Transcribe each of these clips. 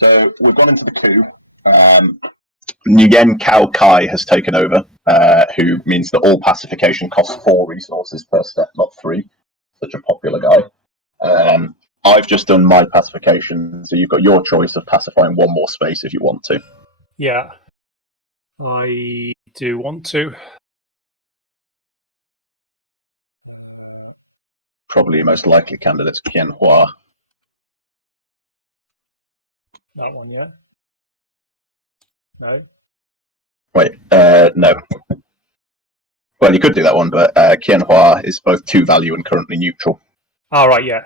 So we've gone into the coup. Nguyen Cao Kai has taken over, who means that all pacification costs 4 resources per step, not 3. Such a popular guy. I've just done my pacification, so you've got your choice of pacifying 1 more space if you want to. Yeah, I do want to. Probably your most likely candidate's Qian Hua. That one, yeah? No? Wait, no. Well, you could do that one, but Qian Hua is both 2 value and currently neutral. Oh, right, yeah.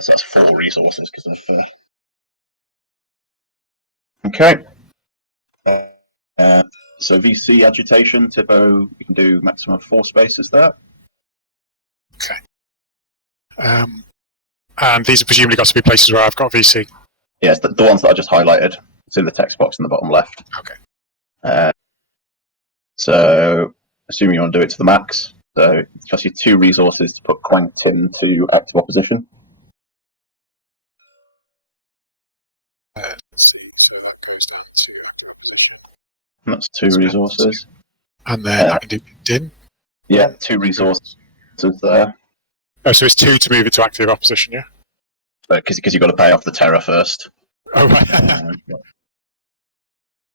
So that's 4 resources because of. Okay. So VC agitation, Tipo, you can do maximum of 4 spaces there. Okay. And these are presumably got to be places where I've got VC. Yes, the ones that I just highlighted. It's in the text box in the bottom left. Okay. So, assuming you want to do it to the max, so it costs you 2 resources to put Quang Tin to active opposition. Let's see. So that goes down to active opposition. And that's 2 resources. And then I can do Din. Yeah, 2 resources there. Oh, so it's 2 to move it to active opposition, yeah? Because you've got to pay off the terror first. Oh, right.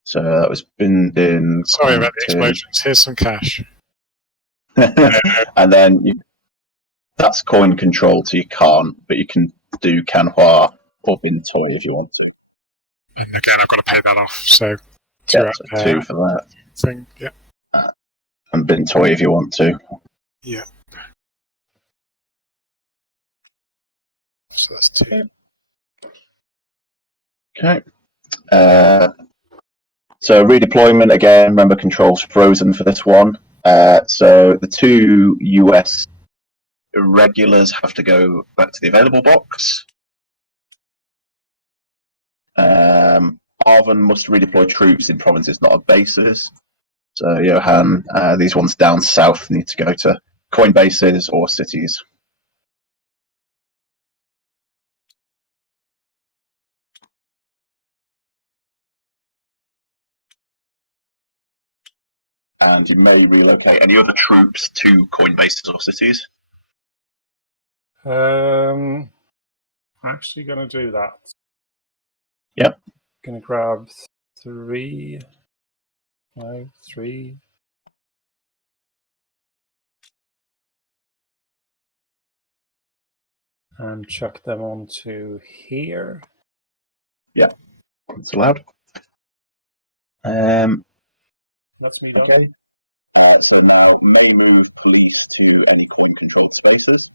So that was binned in. Sorry about the explosions. Here's some cash. And then that's coin controlled, so you can't, but you can do Canhua or Bin Toy if you want. And again, I've got to pay that off, so 2 yeah, so 2 for that. Thing, yeah. And Bin Toy if you want to. Yeah. So that's 2. Okay. So redeployment again. Remember, controls frozen for this one. So the 2 US irregulars have to go back to the available box. Arvin must redeploy troops in provinces, not at bases. So Johan, these ones down south need to go to coin bases or cities. And you may relocate any other troops to coin bases or cities. I'm actually going to do that. Yep. Going to grab 3. No, 3. And chuck them onto here. Yeah, that's allowed. That's me done. Okay. So now may move police to any coin controlled spaces.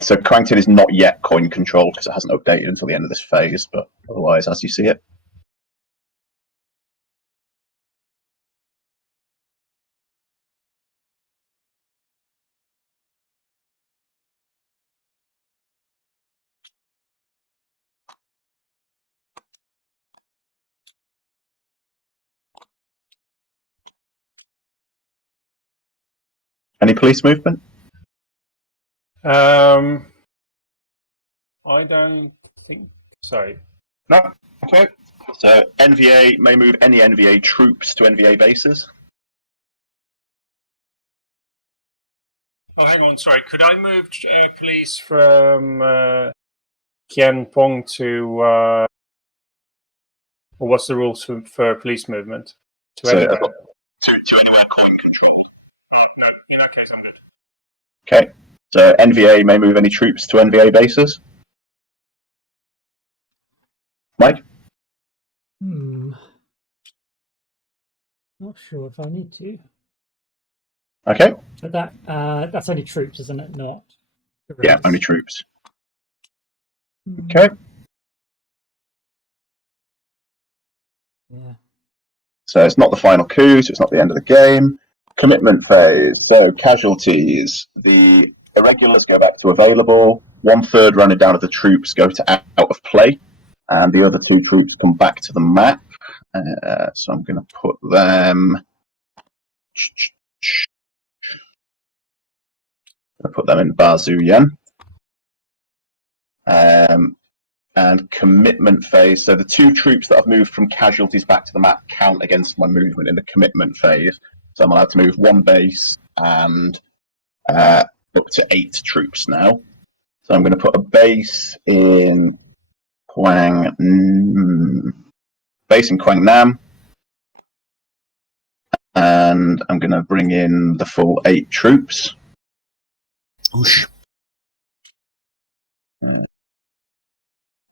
So Quangton is not yet coin controlled because it hasn't updated until the end of this phase, but otherwise, as you see it. Any police movement? I don't think so. No. Okay. So NVA may move any NVA troops to NVA bases. Oh, hang on, sorry. Could I move police from Kianpong to... or what's the rules for police movement? To anywhere? To anywhere coin controlled. No, in that case, I'm good. Okay. So NVA may move any troops to NVA bases. Mike? Not sure if I need to. Okay. But that's only troops, isn't it? Not. Yeah, only troops. Okay. Yeah. So it's not the final coup, so it's not the end of the game. Commitment phase. So casualties. The irregulars go back to available. 1/3 running down of the troops go to out of play. And the other 2 troops come back to the map. So I'm going to put them... I'll put them in Bazoo Yen. And commitment phase. So the 2 troops that I've moved from casualties back to the map count against my movement in the commitment phase. So I'm allowed to move 1 base and up to 8 troops now. So I'm going to put a base in Quang Nam, and I'm going to bring in the full 8 troops. Oosh.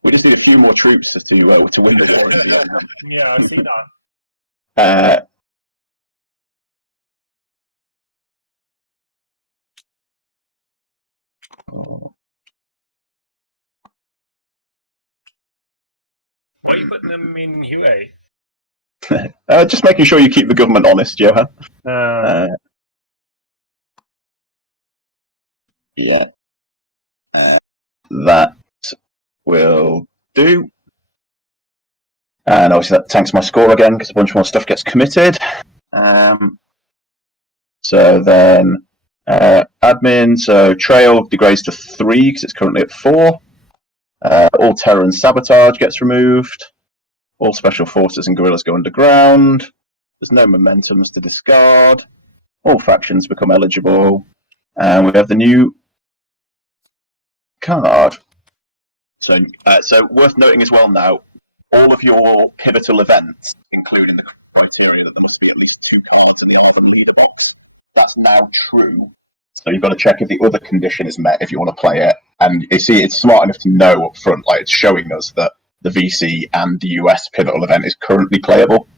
We just need a few more troops to win the war. Yeah, I think that. Why are you putting them in UA? Just making sure you keep the government honest, Johan. Yeah. That will do. And obviously that tanks my score again because a bunch more stuff gets committed. So then admin, so trail degrades to 3 because it's currently at 4. All terror and sabotage gets removed. All special forces and guerrillas go underground. There's no momentums to discard. All factions become eligible. And we have the new card. So worth noting as well now, all of your pivotal events, including the criteria that there must be at least 2 cards in the Arden leader box, that's now true. So you've got to check if the other condition is met if you want to play it. And you see, it's smart enough to know up front, like it's showing us that the VC and the US pivotal event is currently playable.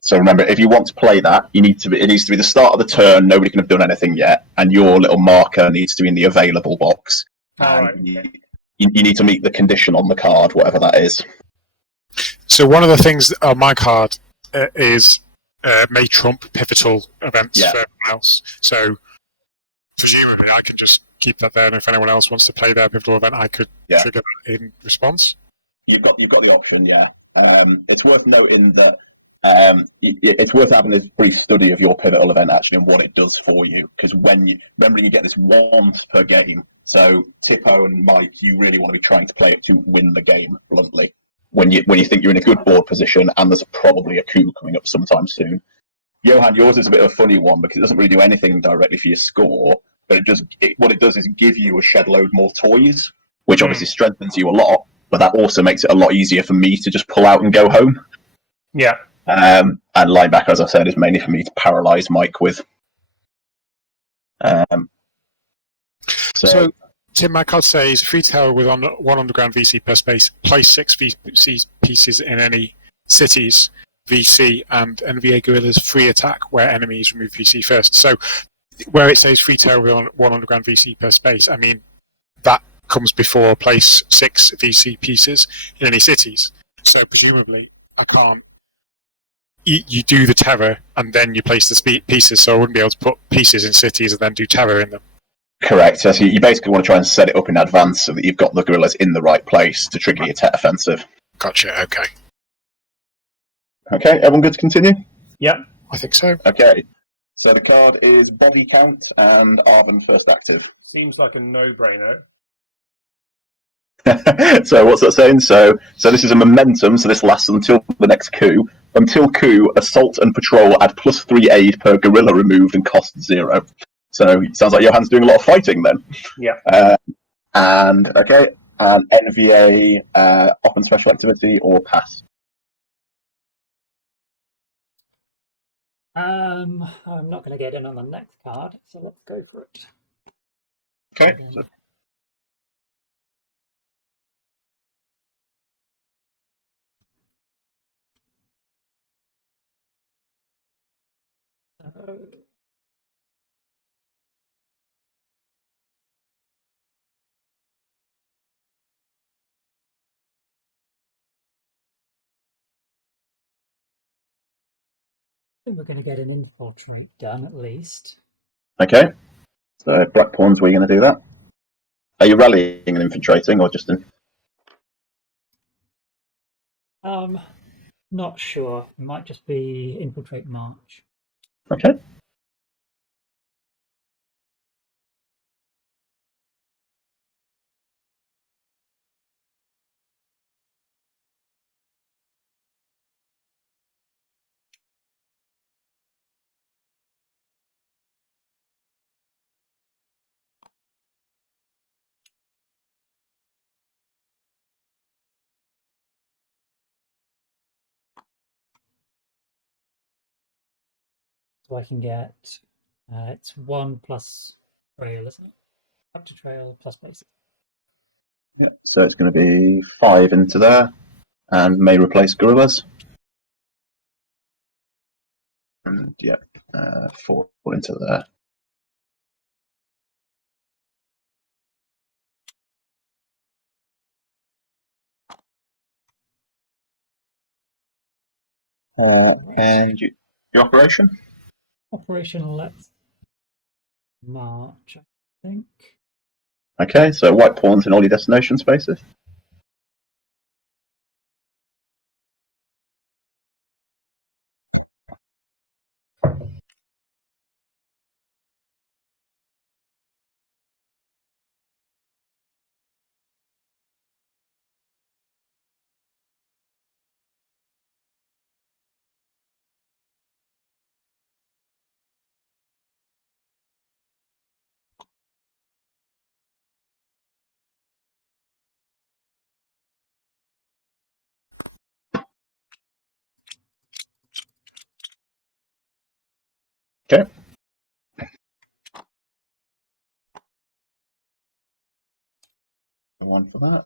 So remember, if you want to play that, it needs to be the start of the turn. Nobody can have done anything yet, and your little marker needs to be in the available box. Right. You need to meet the condition on the card, whatever that is. So one of the things on my card is may trump pivotal events for everyone else. So presumably I can just keep that there, and if anyone else wants to play their pivotal event, I could trigger that in response. You've got the option, yeah. It's worth noting that it's worth having this brief study of your pivotal event actually and what it does for you, because remember you get this once per game. So Tippo and Mike, you really want to be trying to play it to win the game, bluntly. When you think you're in a good board position and there's probably a coup coming up sometime soon. Johan, yours is a bit of a funny one because it doesn't really do anything directly for your score, but what it does is give you a shed load more toys, which obviously strengthens you a lot, but that also makes it a lot easier for me to just pull out and go home. Yeah. And linebacker, as I said, is mainly for me to paralyze Mike with. So Tim, my card says free tower with 1 underground VC per space. Place 6 VC pieces in any cities VC and NVA guerrillas free attack where enemies remove VC first. So where it says free tower with 1 underground VC per space, I mean that comes before place 6 VC pieces in any cities. So presumably I can't. You do the terror and then you place the pieces, so I wouldn't be able to put pieces in cities and then do terror in them. Correct. So you basically want to try and set it up in advance so that you've got the guerrillas in the right place to trigger your Tet offensive. Gotcha, okay. Okay, everyone good to continue? Yeah. I think so. Okay. So the card is Body Count and Arven first active. Seems like a no-brainer. So what's that saying? So this is a momentum, so this lasts until the next coup. Until coup, assault and patrol add +3 aid per guerrilla removed and cost 0. So it sounds like Johan's doing a lot of fighting then. Yeah. And NVA, open special activity or pass? I'm not going to get in on the next card, so let's go for it. Okay. We're going to get an infiltrate done at least. Okay. So Black Pawns, were you going to do that? Are you rallying and infiltrating or just in? Not sure. It might just be infiltrate march. Okay. So I can get it's 1 plus trail, isn't it? Up to trail plus places. Yeah. So it's going to be 5 into there, and may replace gorillas. And yeah, 4 into there. And your operation? Operational, let's march, I think. Okay, so white pawns in all your destination spaces. Okay. One for that.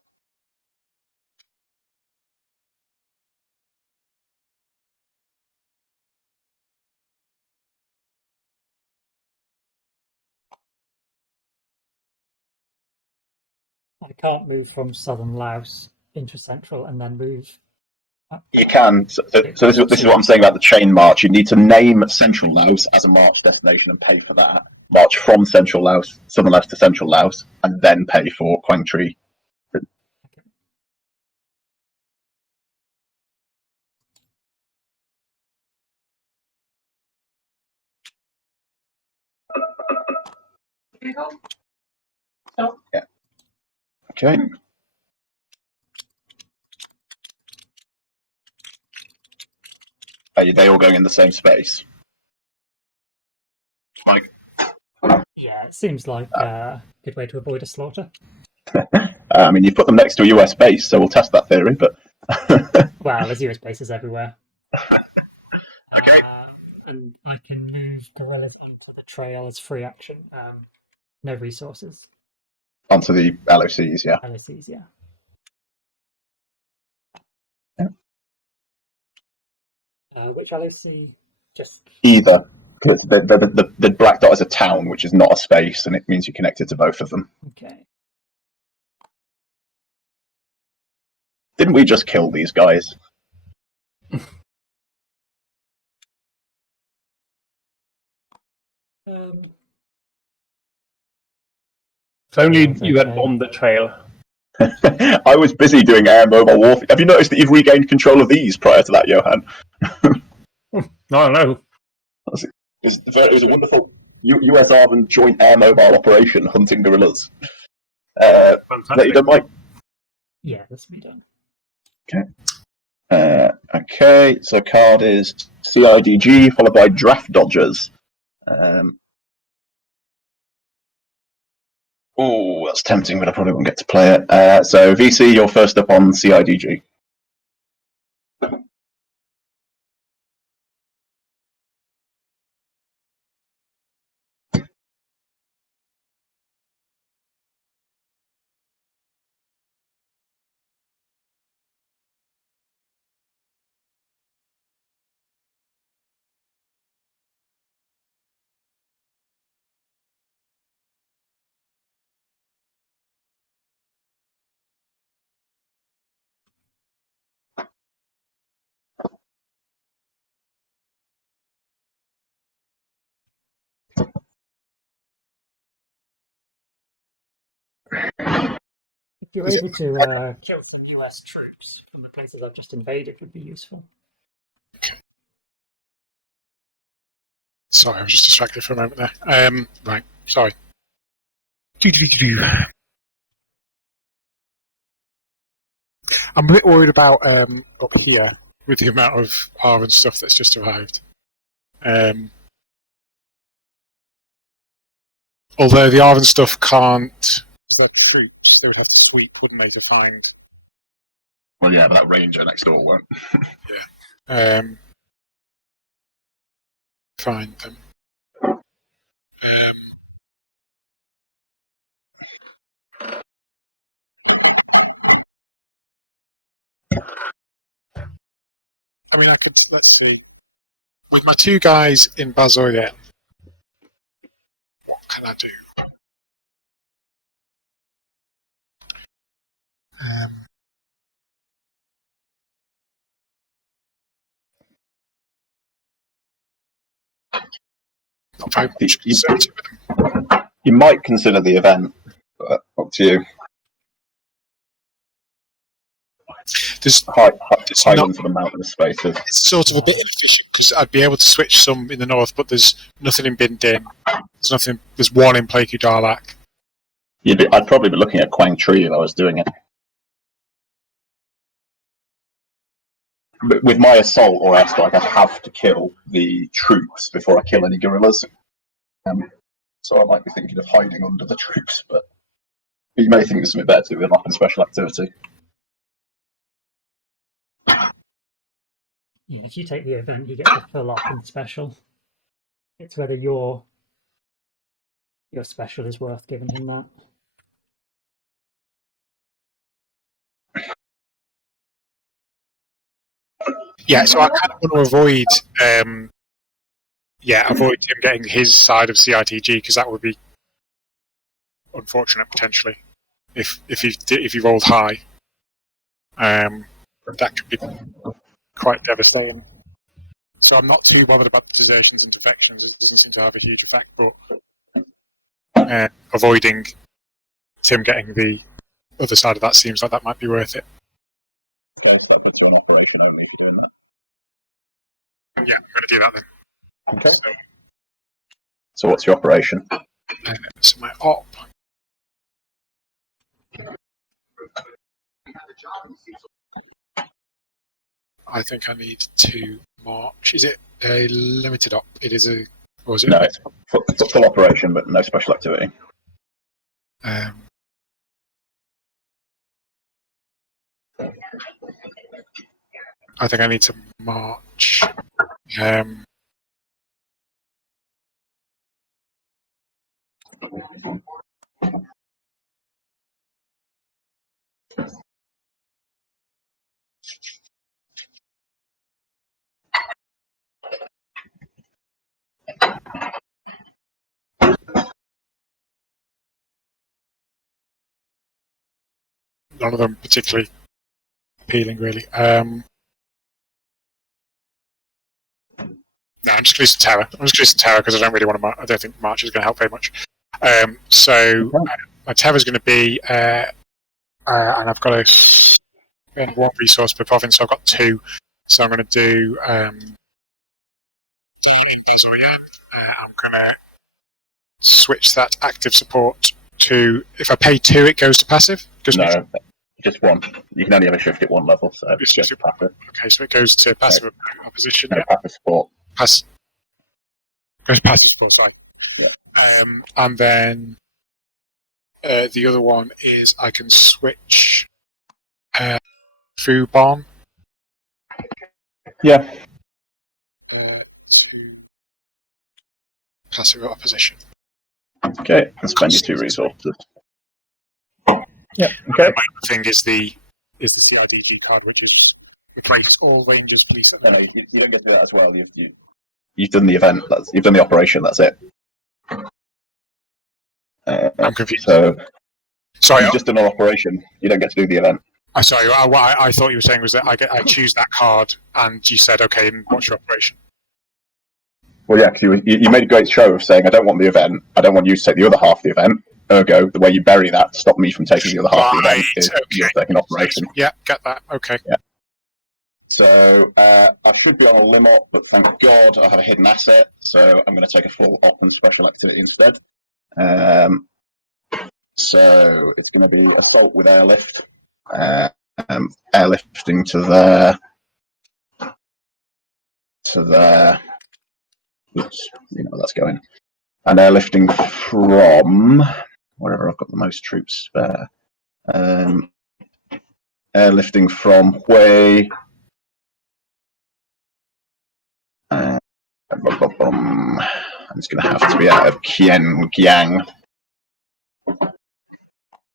I can't move from southern Laos into central and then move up. You can. So this is what I'm saying about the chain march. You need to name Central Laos as a march destination and pay for that. March from Central Laos, Southern Laos to Central Laos, and then pay for Quang Tri. Yeah. Okay. Are they all going in the same space? Like, Yeah, it seems like a good way to avoid a slaughter. I mean, you put them next to a US base, so we'll test that theory. But Well, there's US bases everywhere. Okay. And I can move gorillas onto the trail as free action. No resources. onto the LOCs, yeah. LOCs, yeah. Which LOC? Just Either. The black dot is a town, which is not a space, and it means you're connected to both of them. okay. Didn't we just kill these guys? If only Sounds you had okay. bombed the trail. I was busy doing air mobile warfare. Have you noticed that you've regained control of these prior to that, Johan? No. It was a wonderful US Army joint air mobile operation hunting gorillas. That you Fantastic. don't like? Yeah, this will be done. Okay, so card is CIDG followed by Draft Dodgers. Oh, that's tempting, but I probably won't get to play it. So VC, you're first up on CIDG. If you're able to kill some US troops from the places I've just invaded, would be useful. Sorry, I was just distracted for a moment there. Right, sorry. I'm a bit worried about up here with the amount of R and stuff that's just arrived. Although the R and stuff can't, they're troops, they would have to sweep, wouldn't they, to find? Well, yeah, but that ranger next door won't. Find them. I mean, I could, let's see. With my two guys in Bazoyen, what can I do? Not very much conservative with them. You might consider the event, but up to you. There's High not, one for the mountainous spaces. it's sort of a bit inefficient because I'd be able to switch some in the north, but there's nothing in Bin Din. There's nothing. There's one in Plaku Darlak. I'd probably be looking at Quang Tree if I was doing it. But with my assault or airstrike, I'd have to kill the troops before I kill any guerrillas. So I might be thinking of hiding under the troops, but you may think there's something better to do with an open special activity. Yeah, if you take the event, you get the full up and special. It's whether your special is worth giving him that. Yeah, so I kind of want to avoid, avoid him getting his side of CITG because that would be unfortunate potentially if he rolled high. That could be quite devastating. So I'm not too bothered about the desertions and defections. It doesn't seem to have a huge effect, but avoiding Tim getting the other side of that seems like that might be worth it. Okay, so that puts you on operation only if you're doing that. Yeah, I'm going to do that then. Okay. So what's your operation? So my op. I think I need to march. Is it a limited op? It is a. Or is it? No, it's full operation, but no special activity. I think I need to march. None of them particularly appealing, really. No, I'm just going to use Terror. I'm just going to use Terror because I don't really want to. I don't think March is going to help very much. My Terror is going to be, and I've got one resource per province, so I've got two. So I'm going to do. I'm going to switch that active support to. If I pay 2, it goes to passive. No, just 1. You can only ever shift it 1 level, so it's just passive. Okay, so it goes to passive opposition. No, passive support. Goes to passive support, sorry. Yeah. And then the other one is I can switch Fubon. Yeah. To passive opposition. Okay, and spend your 2 resources. Yeah. Okay. And my other thing is the CIDG card, which is replace all Rangers, police. No, you don't get to do that as well. You've done the event. You've done the operation. That's it. I'm confused. So, sorry, you've just done an operation. You don't get to do the event. I'm sorry. What I thought you were saying was that I choose that card, and you said, "Okay, and what's your operation?" Well, yeah, because you made a great show of saying, "I don't want the event. I don't want you to take the other half of the event." Ergo, the way you bury that to stop me from taking the other half of the event is you're taking operation. Yeah, get that. Okay. Yeah. So I should be on a lim op, but thank God I have a hidden asset, so I'm going to take a full op and special activity instead. So it's going to be assault with airlift, airlifting to there. Oops, you know where that's going. And airlifting from wherever I've got the most troops spare. Airlifting from Hui. I'm just going to have to be out of Qiangyang,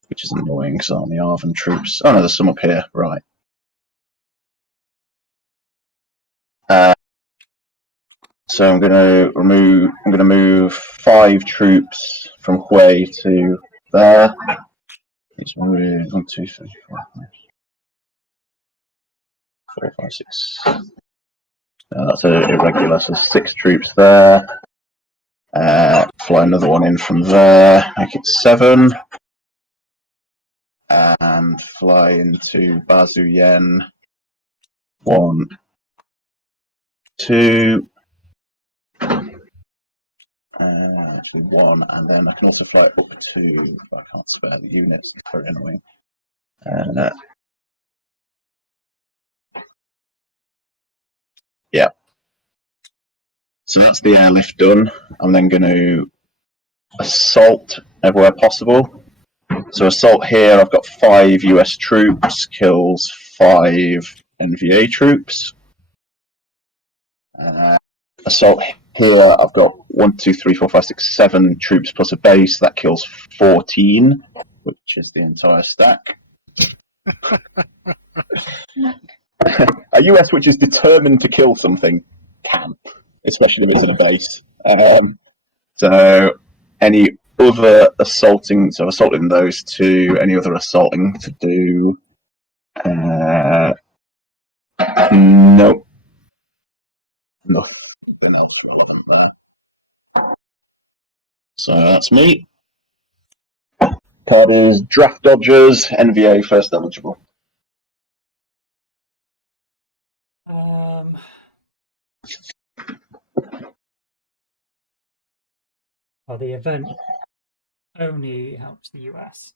which is annoying because I'm the Arvan troops. Oh no, there's some up here. Right. So I'm going to move 5 troops from Hui to there. It's 1, 2, 3, 4, 5, 6. No, that's irregular. So 6 troops there. Fly another one in from there. Make it 7. And fly into Bazuyen. 1, 2. Actually 1, and then I can also fly up to. I can't spare the units. It's very annoying. Yeah. So that's the airlift done. I'm then going to assault everywhere possible. So assault here, I've got 5 US troops, kills 5 NVA troops. Assault here, I've got 1, 2, 3, 4, 5, 6, 7 troops plus a base. That kills 14, which is the entire stack. A US which is determined to kill something can, especially if it's in a base. So any other assaulting, so assaulting those 2, any other assaulting to do? Nope. Nothing else relevant there. So that's me. Card is Draft Dodgers, NVA first eligible. Well, the event only helps the US.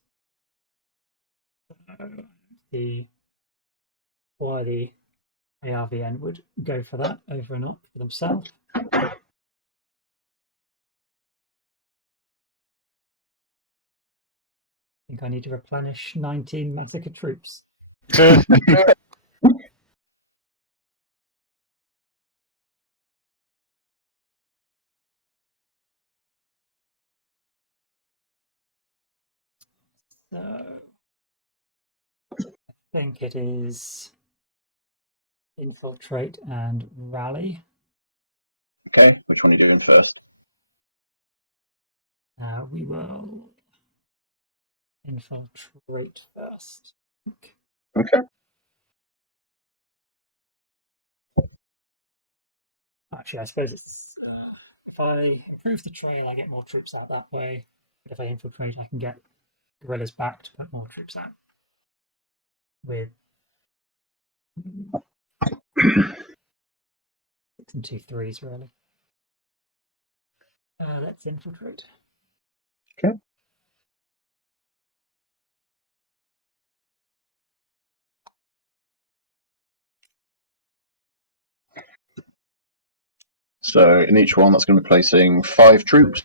Why the ARVN would go for that over and up for themselves. I think I need to replenish 19 Mexican troops. So I think it is infiltrate and rally. Okay, which one are you doing first? We will infiltrate first. Okay. Actually, I suppose it's if I improve the trail, I get more troops out that way. But if I infiltrate, I can get guerrillas back to put more troops out with 6 and 2 3s, really. Let's infiltrate. Okay. So in each one, that's going to be placing 5 troops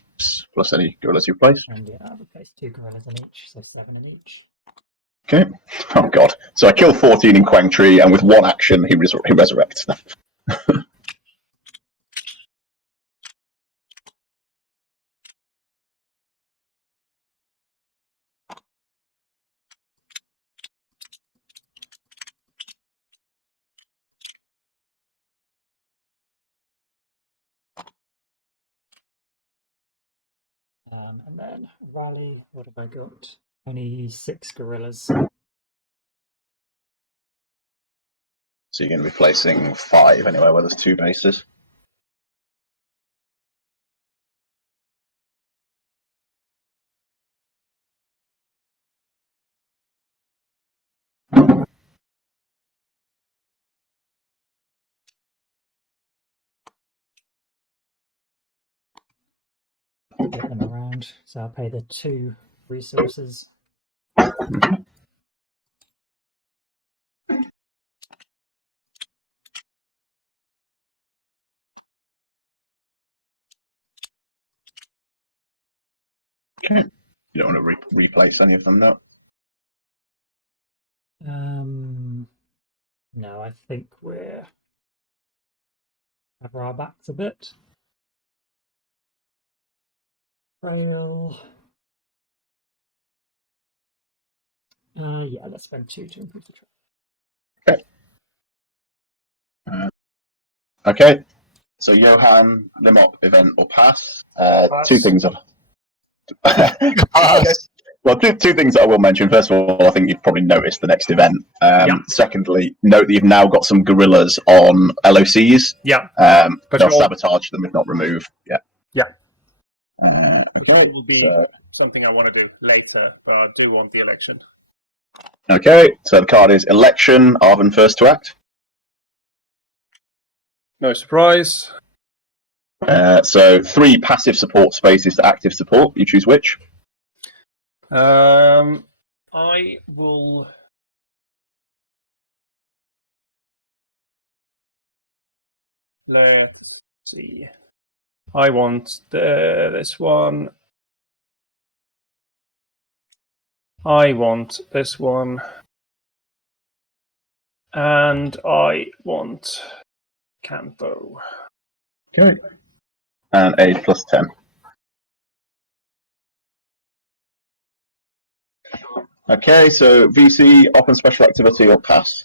plus any guerrillas you place. And yeah, I'll replace 2 guerrillas in each, so 7 in each. Okay. Oh god. So I kill 14 in Quang Tree, and with one action, he resurrects them. And then rally, what have I got? Only 6 guerrillas. So you're going to be placing 5 anywhere where there's 2 bases. get them around. So I'll pay the 2 resources. Okay. You don't want to replace any of them, no? No, I think we're cover our backs a bit. Trail. Yeah, let's spend 2 to improve the trail. Okay. Okay. So Johan, Limop, event or pass. Pass. 2 things. Okay. Well, two things that I will mention. First of all, I think you've probably noticed the next event. Secondly, note that you've now got some gorillas on LOCs. Yeah. But they'll sabotage them if not removed. Yeah. Yeah. Okay. It will be something I want to do later, but I do want the election. Okay. So the card is election. Arvin first to act. No surprise. So 3 passive support spaces to active support. You choose which. I will. Let's see. I want this one. I want this one. And I want Canto. Okay. And a +10. Okay, so VC, open special activity or pass?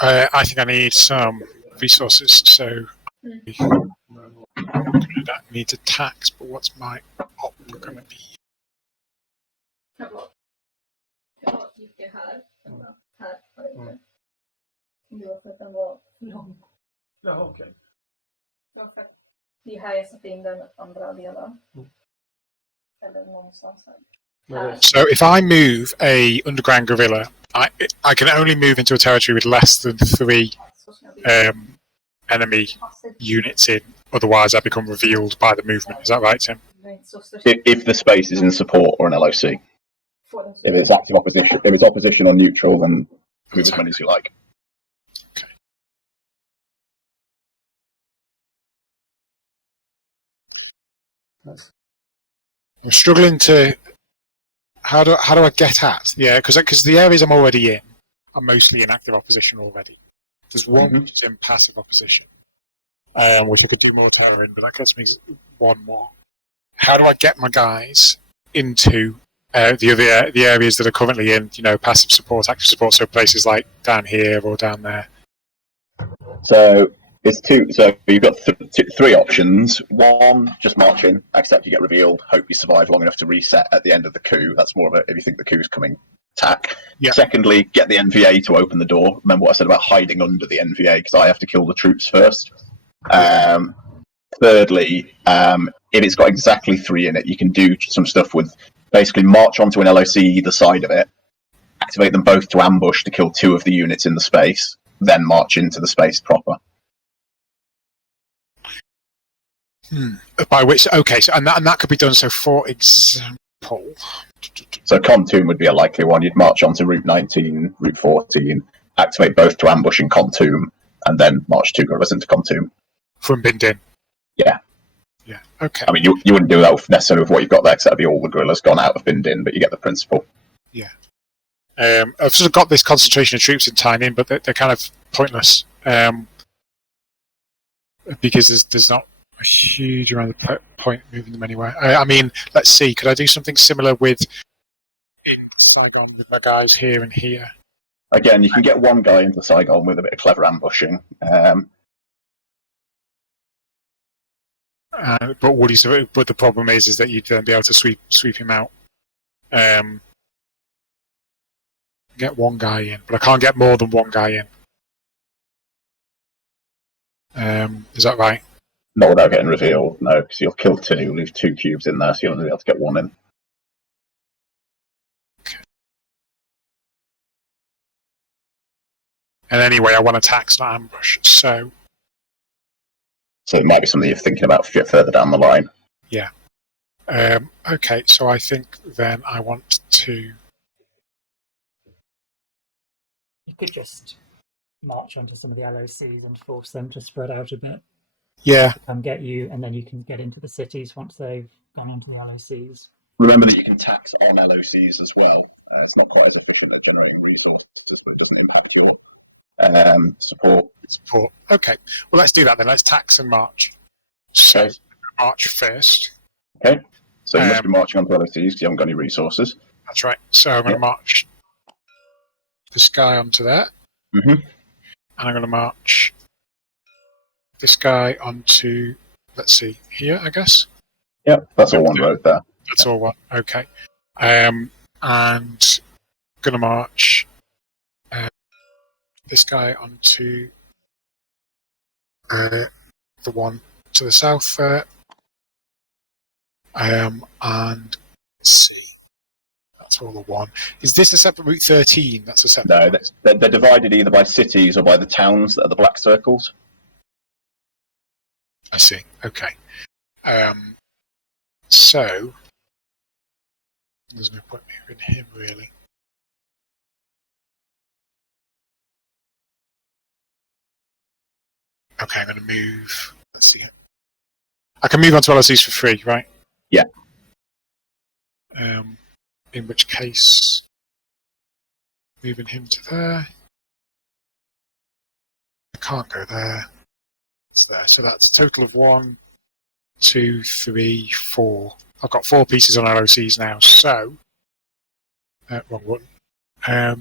I think I need some resources, so that needs attacks, but what's my op going to be? Ja, okej. Det är här jag sätter in den andra delen. Eller någonstans här. So if I move a underground gorilla, I can only move into a territory with less than 3 enemy units in. Otherwise, I become revealed by the movement. Is that right, Tim? If the space is in support or an LOC. If it's active opposition, if it's opposition or neutral, then move as many as you like. Okay. I'm struggling to. How do I get at? Yeah, because the areas I'm already in are mostly in active opposition already. There's one which is in passive opposition, which I could do more terror in, but that gets me 1 more. How do I get my guys into the areas that are currently in, passive support, active support, so places like down here or down there? So it's 2. So you've got 3 options. 1, just march in, accept you get revealed, hope you survive long enough to reset at the end of the coup. That's more of a if you think the coup's coming, attack. Yeah. Secondly, get the NVA to open the door. Remember what I said about hiding under the NVA because I have to kill the troops first. Thirdly, if it's got exactly 3 in it, you can do some stuff with basically march onto an LOC either side of it, activate them both to ambush to kill 2 of the units in the space, then march into the space proper. By which, okay, so and that could be done. So, for example, so Contoom would be a likely one. You'd march onto Route 19, Route 14, activate both to ambush in Contoom, and then march 2 gorillas into Contoom. From Bindin. Yeah. Yeah. Okay. I mean, you wouldn't do that necessarily with what you've got there, because that'd be all the gorillas gone out of Bindin, but you get the principle. Yeah. I've sort of got this concentration of troops in Tynan, but they're kind of pointless because there's not a huge amount of point moving them anywhere. I mean, let's see. Could I do something similar with Saigon with my guys here and here? Again, you can get 1 guy into Saigon with a bit of clever ambushing. But would he? But the problem is that you'd then be able to sweep him out. Get 1 guy in, but I can't get more than 1 guy in. Is that right? Not without getting revealed, no, because you'll kill 2, you'll leave 2 cubes in there, so you'll only be able to get 1 in. Okay. And anyway, I want attacks, not ambush, so So it might be something you're thinking about further down the line. Yeah. Okay, so I think then I want to. You could just march onto some of the LOCs and force them to spread out a bit Yeah. to come get you, and then you can get into the cities once they've gone onto the LOCs. Remember that you can tax on LOCs as well. It's not quite as efficient at generating resources, but it doesn't impact your support. Support. Okay. Well, let's do that then. Let's tax and march. So Okay. march first. Okay. So you must be marching onto LOCs because you haven't got any resources. That's right. So I'm going to march this guy onto there. Mm-hmm. And I'm going to march this guy onto, let's see, here, I guess. Yep, that's all one road there. That's all one. Okay. And going to march this guy onto the one to the south there. And let's see. That's all the one. Is this a separate Route 13? That's a separate. No, they're divided either by cities or by the towns that are the black circles. I see. Okay. So there's no point moving him really. Okay, I'm going to move. Let's see. I can move on to LOCs for free, right? Yeah. In which case, moving him to there. I can't go there. It's there. So that's a total of 1, 2, 3, 4. I've got 4 pieces on LOCs now. So, wrong one. I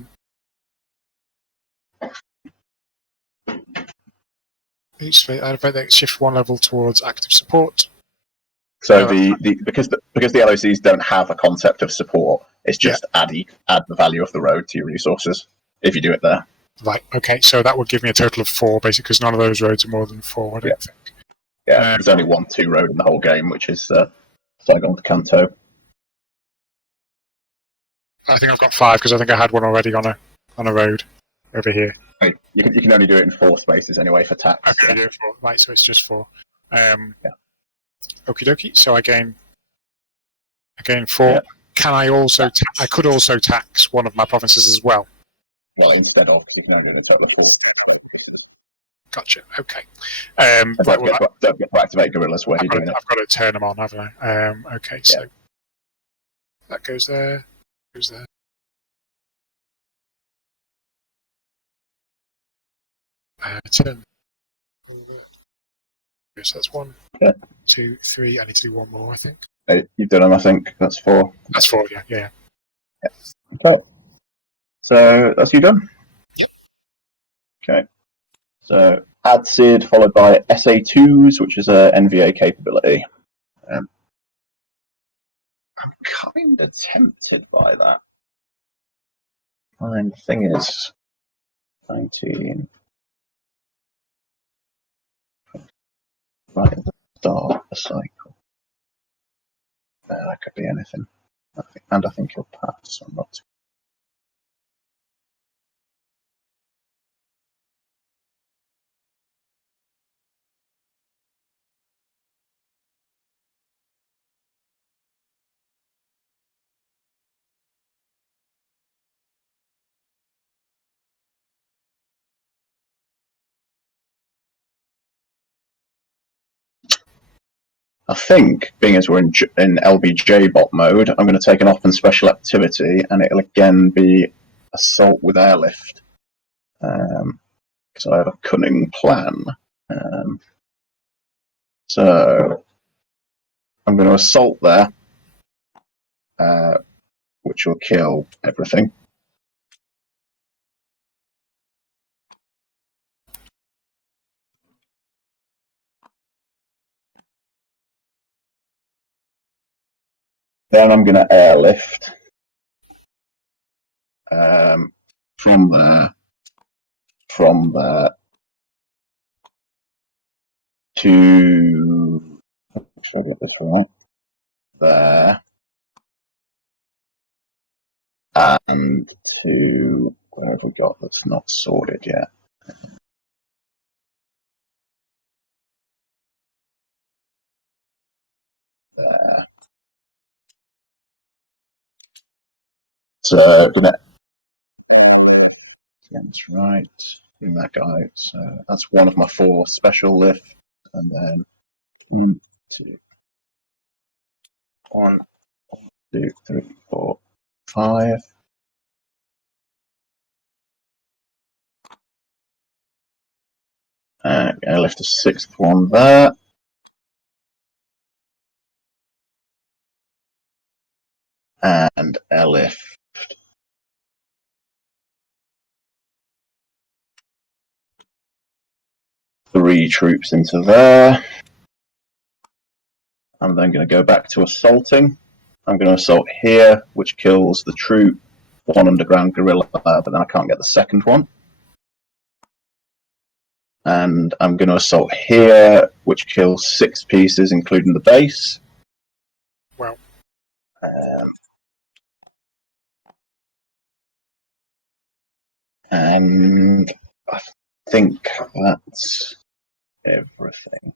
bet they shift 1 level towards active support. So because the LOCs don't have a concept of support, it's just add the value of the road to your resources if you do it there. Right. Okay. So that would give me a total of 4, basically, because none of those roads are more than 4. I don't think. Yeah. There's only 1-2 road in the whole game, which is Saigon to Kanto. I think I've got 5 because I think I had one already on a road over here. Hey, you can only do it in 4 spaces anyway for tax. Okay, do it 4. Right, so it's just 4. Okie dokie. So I gain 4. Yeah. Can I also? I could also tax one of my provinces as well. Well, instead of you can only get the 4. Gotcha. Okay. Don't get to activate gorillas where you're doing it. I've got to turn them on, haven't I? Okay. So that goes there. Goes there. Turn. So that's 1, 2, 3. I need to do 1 more, I think. You've done them, I think. That's 4. That's 4, yeah. Okay. So that's you done? Yep. Okay. So add SID followed by SA2s, which is a NVA capability. I'm kind of tempted by that. And the thing is, 19. Right at the start of the cycle. That could be anything. I think he'll pass. So I'm not. I think, being as we're in LBJ bot mode, I'm going to take an open special activity, and it'll again be assault with airlift. Because I have a cunning plan. So I'm going to assault there, which will kill everything. Then I'm going to airlift from there to there and to where have we got that's not sorted yet? there. So gonna that's right. Bring that guy. So that's one of my 4 special lift, and then 1, 2, 1, 2, 3, 4, 5. I left a 6th one there. And I left 3 troops into there. I'm then going to go back to assaulting. I'm going to assault here, which kills the troop, 1 underground guerrilla, but then I can't get the 2nd one. And I'm going to assault here, which kills 6 pieces, including the base. Wow. And I think that's everything.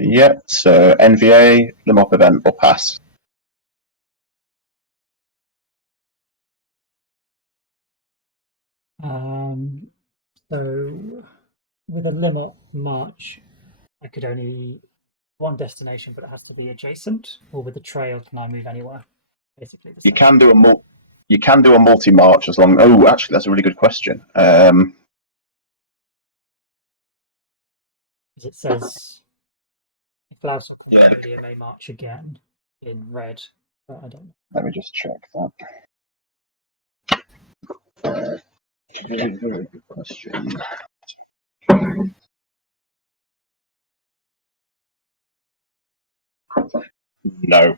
Yeah, so NVA, Limop event, or pass. So with a limit march, I could only one destination, but it has to be adjacent. Or with a trail, can I move anywhere? Basically, the You same. can do a multi-march as long. Oh, actually, that's a really good question. Because it says if Laos or Cornelia may march again in red, but I don't know. Let me just check that. Very, very good question. No,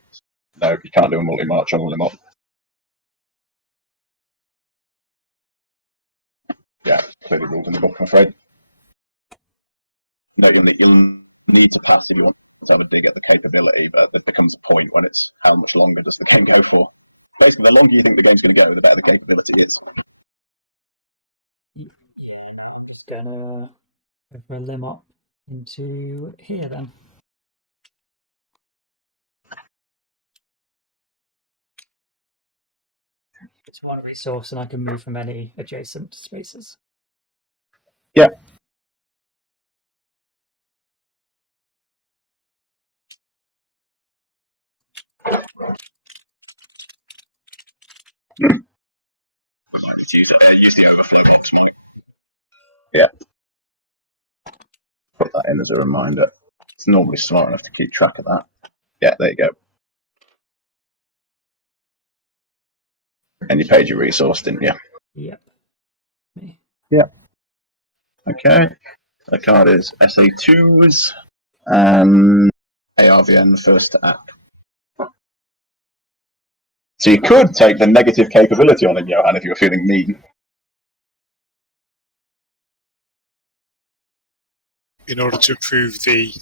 you can't do a multi-march on a Limop. Yeah, clearly ruled in the book, I'm afraid. No, you'll need to pass if you want to have a dig at the capability, but there becomes a point when it's how much longer does the game go for. Basically, the longer you think the game's going to go, the better the capability is. Yeah, I'm just gonna go for a lim up into here then. It's one resource, and I can move from any adjacent spaces. Yeah. Use the overflow next one. Yeah. Put that in as a reminder. It's normally smart enough to keep track of that. Yeah, there you go. And you paid your resource, didn't you? Yep. Me. Yeah. Okay. The card is SA2s and ARVN first to act. So you could take the negative capability on him, Johan, if you were feeling mean. In order to improve the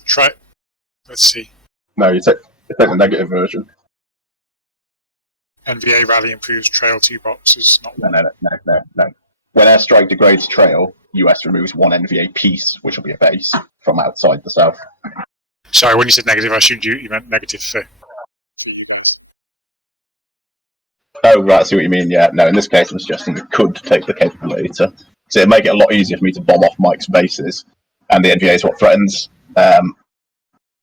let's see. No, you take the negative version. NVA rally improves trail 2 boxes. Not No. When airstrike degrades trail, US removes 1 NVA piece, which will be a base, from outside the south. Sorry, when you said negative, I assumed you meant negative for. Oh, right, I see what you mean. Yeah, no, in this case, I'm suggesting you could take the capability to. So it'd make it a lot easier for me to bomb off Mike's bases, and the NVA is what threatens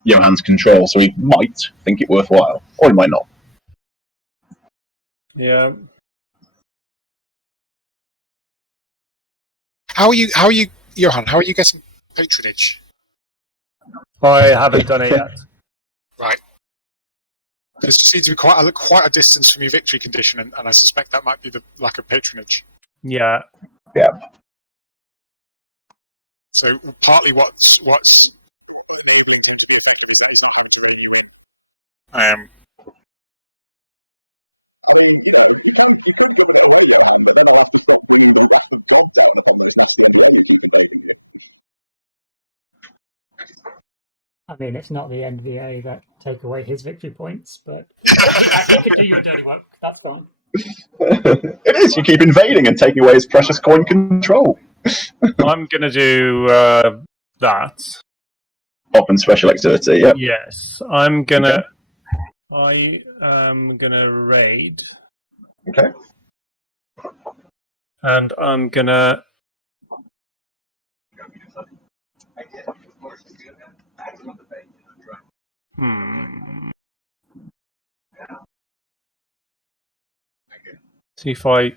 Johan's control, so he might think it worthwhile, or he might not. Yeah. How are you, Johan? How are you getting patronage? I haven't done it yet. Right. Because you seem to be quite a distance from your victory condition, and I suspect that might be the lack of patronage. Yeah. Yeah. So partly what's I mean, it's not the NVA that take away his victory points, but I could do your dirty work. That's fine. It is. You keep invading and taking away his precious coin control. I'm going to do that. Open special activity, yep. Yes, I'm gonna. Okay. I am gonna raid, Okay. and I'm gonna. See if I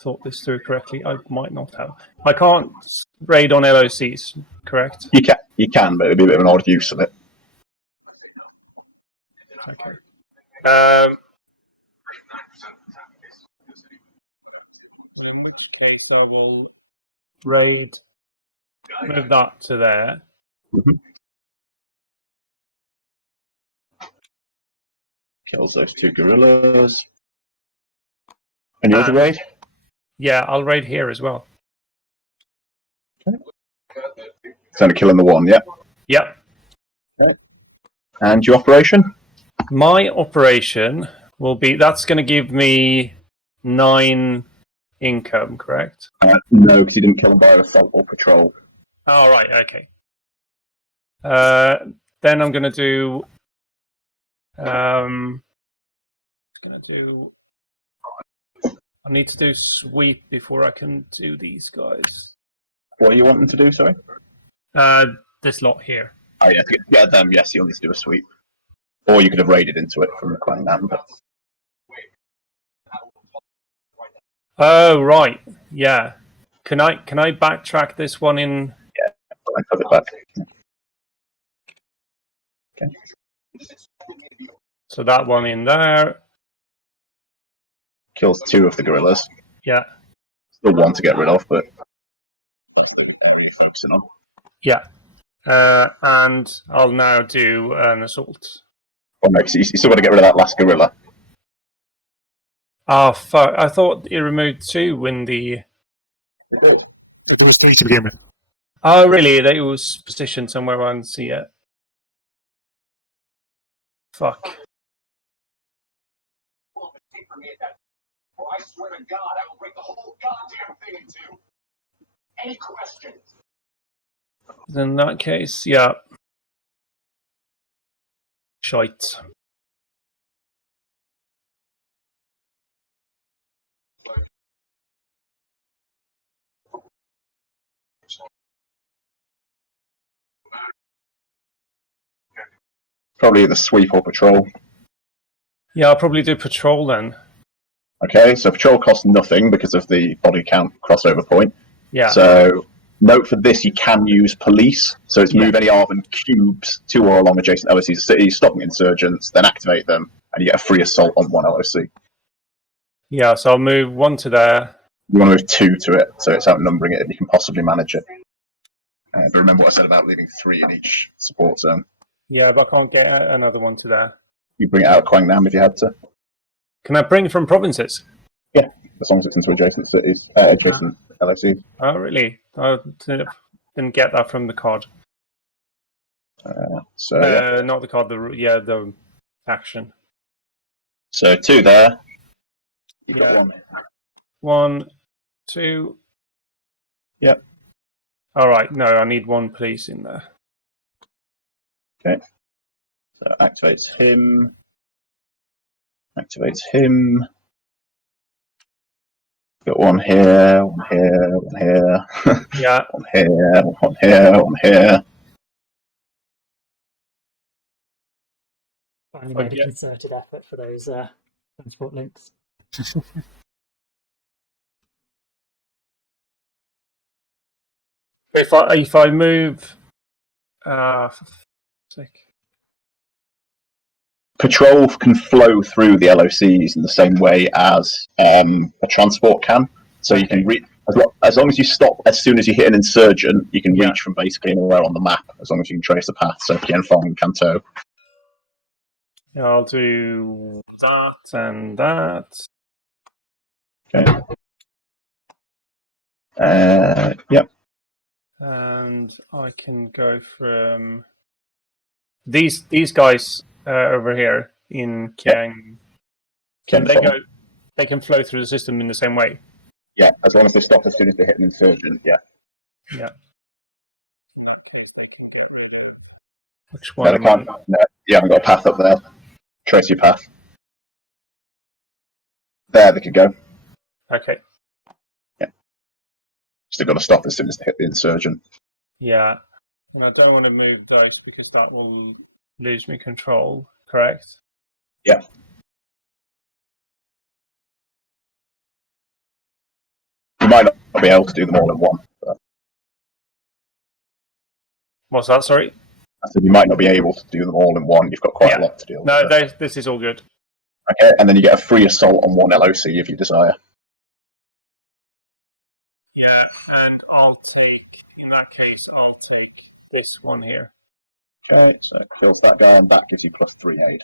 thought this through correctly. I might not have. I can't raid on LOCs, correct? You can, but it'd be a bit of an odd use of it. Okay. In which case, I will raid. Move that to there. Mhm. Kills those 2 gorillas. And your other And- raid? Yeah, I'll raid here as well. It's only killing the 1, yeah. Yep. And your operation? My operation will be. That's going to give me 9 income, correct? No, because you didn't kill them by assault or patrol. Oh, right, okay. Then I'm going to do. I need to do sweep before I can do these guys. What are you wanting to do, sorry? This lot here. Oh, yeah, to get them, yes, you'll need to do a sweep. Or you could have raided into it from the Quang Nam, but Oh, right. Yeah. Can I backtrack this one in? I put it back. Okay. So that one in there. Kills 2 of the gorillas. Yeah. Still 1 to get rid of, but focusing on. Yeah. And I'll now do an assault. Well, no, 'cause you still got to get rid of that last gorilla. Oh, fuck. I thought it removed 2 when the... It was 3 to begin with. Oh, really? They was positioned somewhere I didn't see it. Fuck. I swear to God, I will break the whole goddamn thing in 2. Any questions? In that case, yeah. Shite. Probably either sweep or patrol. Yeah, I'll probably do patrol then. Okay, so patrol costs nothing because of the body count crossover point. Yeah. So note for this, you can use police. So it's move any Arvan cubes to or along adjacent LOCs cities, stopping insurgents, then activate them, and you get a free assault on 1 LOC. Yeah, so I'll move 1 to there. You want to move 2 to it, so it's outnumbering it if you can possibly manage it. But remember what I said about leaving 3 in each support zone. Yeah, but I can't get another 1 to there. You bring it out of Quang Nam if you had to. Can I bring from provinces? Yeah, as long as it's into adjacent cities, adjacent LOCs. Oh, really? I didn't get that from the card. So yeah. Not the card, the action. So 2 there. You've got 1. 1, 2. Yep. All right. No, I need 1 police in there. Okay. So activates him. Activates him. Got 1 here, 1 here, 1 here. Yeah. 1 here, 1 here, 1 here. Finally made a concerted effort for those transport links. If I move, Patrol can flow through the LOCs in the same way as a transport can. So you can as long as you stop as soon as you hit an insurgent, you can reach from basically anywhere on the map, as long as you can trace the path. So Qianfeng, Kanto. Yeah, I'll do that and that. Okay. Yep. And I can go from these guys over here in Kiang. Can they go? They can flow through the system in the same way. Yeah, as long as they stop as soon as they hit an insurgent. Yeah. Yeah. Which No, one they am can't. I? No, you haven't got a path up there. Trace your path. There, they could go. Okay. Still got to stop as soon as they hit the insurgent. Yeah. And I don't want to move dice because that will lose me control, correct? Yeah. You might not be able to do them all in one. But What's that, sorry? I said you might not be able to do them all in one. You've got quite Yeah. a lot to deal No, with. this is all good. Okay, and then you get a free assault on one LOC if you desire. Yeah, and I'll take, in that case, I'll take this one here. Okay, so it kills that guy, and that gives you +3 aid.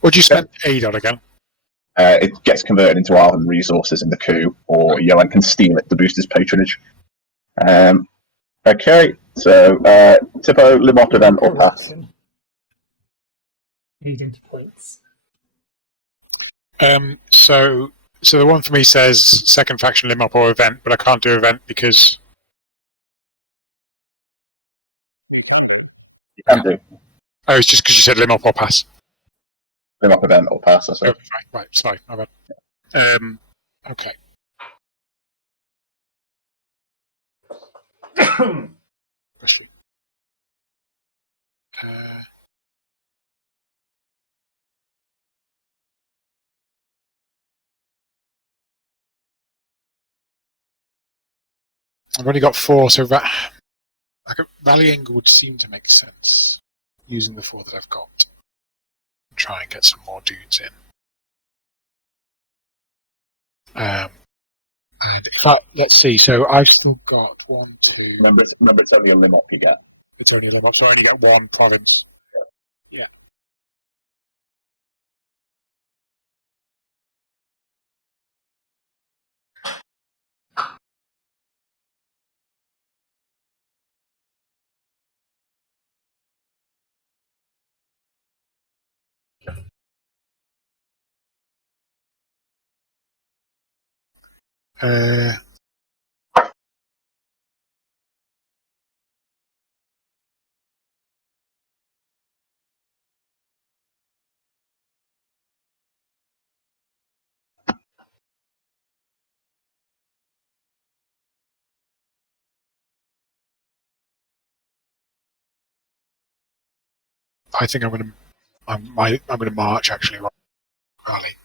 What do you spend aid on again? It gets converted into Arvin resources in the coup, or Johan can steal it to boost his patronage. Okay, so Tipo, Limop event or pass? Aid into points. So the one for me says second faction lim up or event, but I can't do event because You can do it's just because you said lim up or pass. Limop event or pass, I said. Right, sorry, my bad. Okay. I've only got 4, so rallying would seem to make sense using the 4 that I've got. Try and get some more dudes in. Let's see. So I've still got 1, 2. Remember, it's only a Limop you get. It's only a lim up, so I only get 1 province. Yeah. I think I'm gonna march actually. Rally.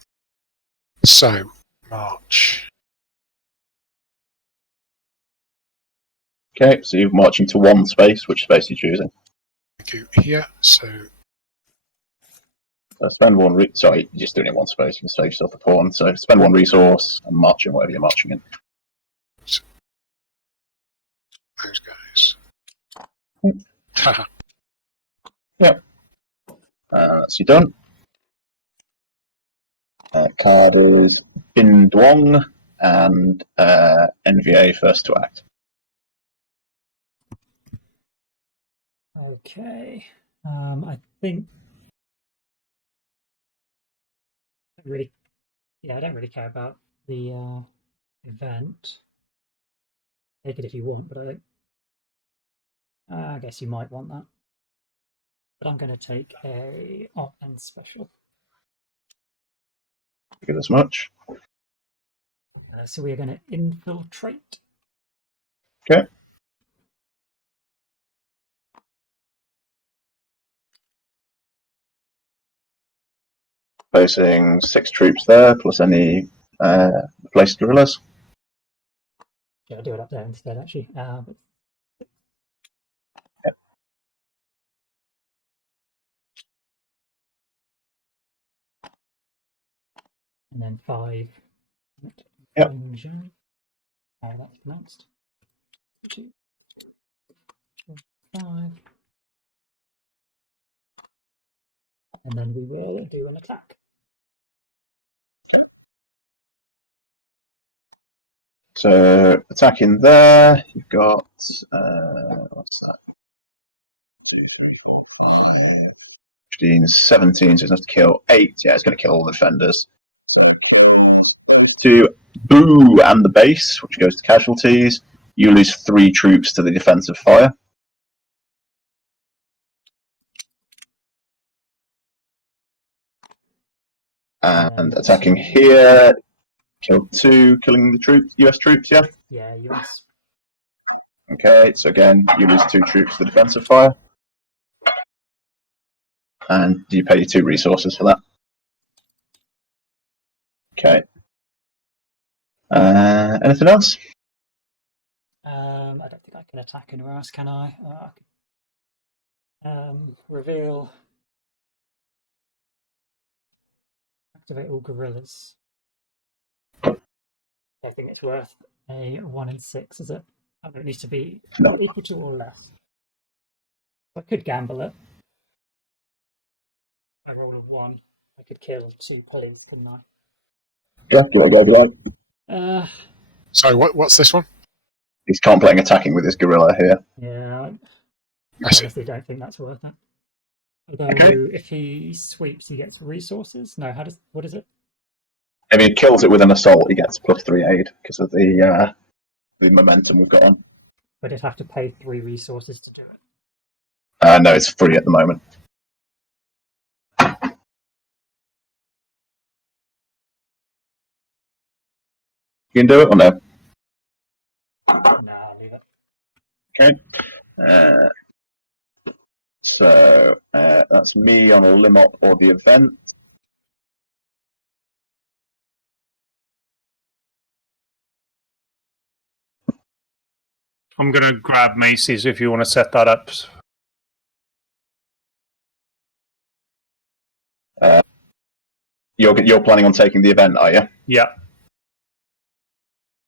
So march. Okay, so you're marching to one space. Which space are you choosing? Thank you. Here. So Spend one. Sorry, you're just doing it in one space. You can save yourself a pawn. So spend one resource and march in whatever you're marching in. those guys. Yep. So you're done. Card is Bin Duong and NVA first to act. Okay. I think I don't really care about the event. Take it if you want, but I guess you might want that. But I'm going to take a op and special. Figured as much. So we are going to infiltrate. Okay. Placing 6 troops there, plus any placed guerrillas. Yeah, I'll do it up there instead, actually. Yep. And then 5. Yep. That's pronounced. 2, 4, 5. And then we will do an attack. So attacking there, you've got what's that? 2, 3, 4, 5, 15, 17. So it's enough to kill 8. Yeah, it's going to kill all the defenders. to Boo and the base, which goes to casualties. You lose 3 troops to the defensive fire. And attacking here, kill 2, killing the troops, US troops, yeah? Yeah, US. Okay, so again, you lose 2 troops to defensive fire. And you pay your 2 resources for that. Okay. Anything else? I don't think I can attack anywhere else, can I? Reveal. Activate all gorillas. I think it's worth a 1 in 6, is it? I don't need to be equal to or less. I could gamble it. I roll a 1. I could kill 2 planes, couldn't I? Yeah, go. Sorry, what's this one? He's contemplating attacking with his gorilla here. Yeah, I I see. honestly don't think that's worth it. Although if he sweeps, he gets resources. No, what is it? If he kills it with an assault, he gets +3 aid because of the momentum we've got on. But I'd have to pay 3 resources to do it. No, it's free at the moment. You can do it or no? Nah, I'll leave it. Okay. So that's me on a limop or the event. I'm going to grab Macy's if you want to set that up. You're planning on taking the event, are you? Yeah.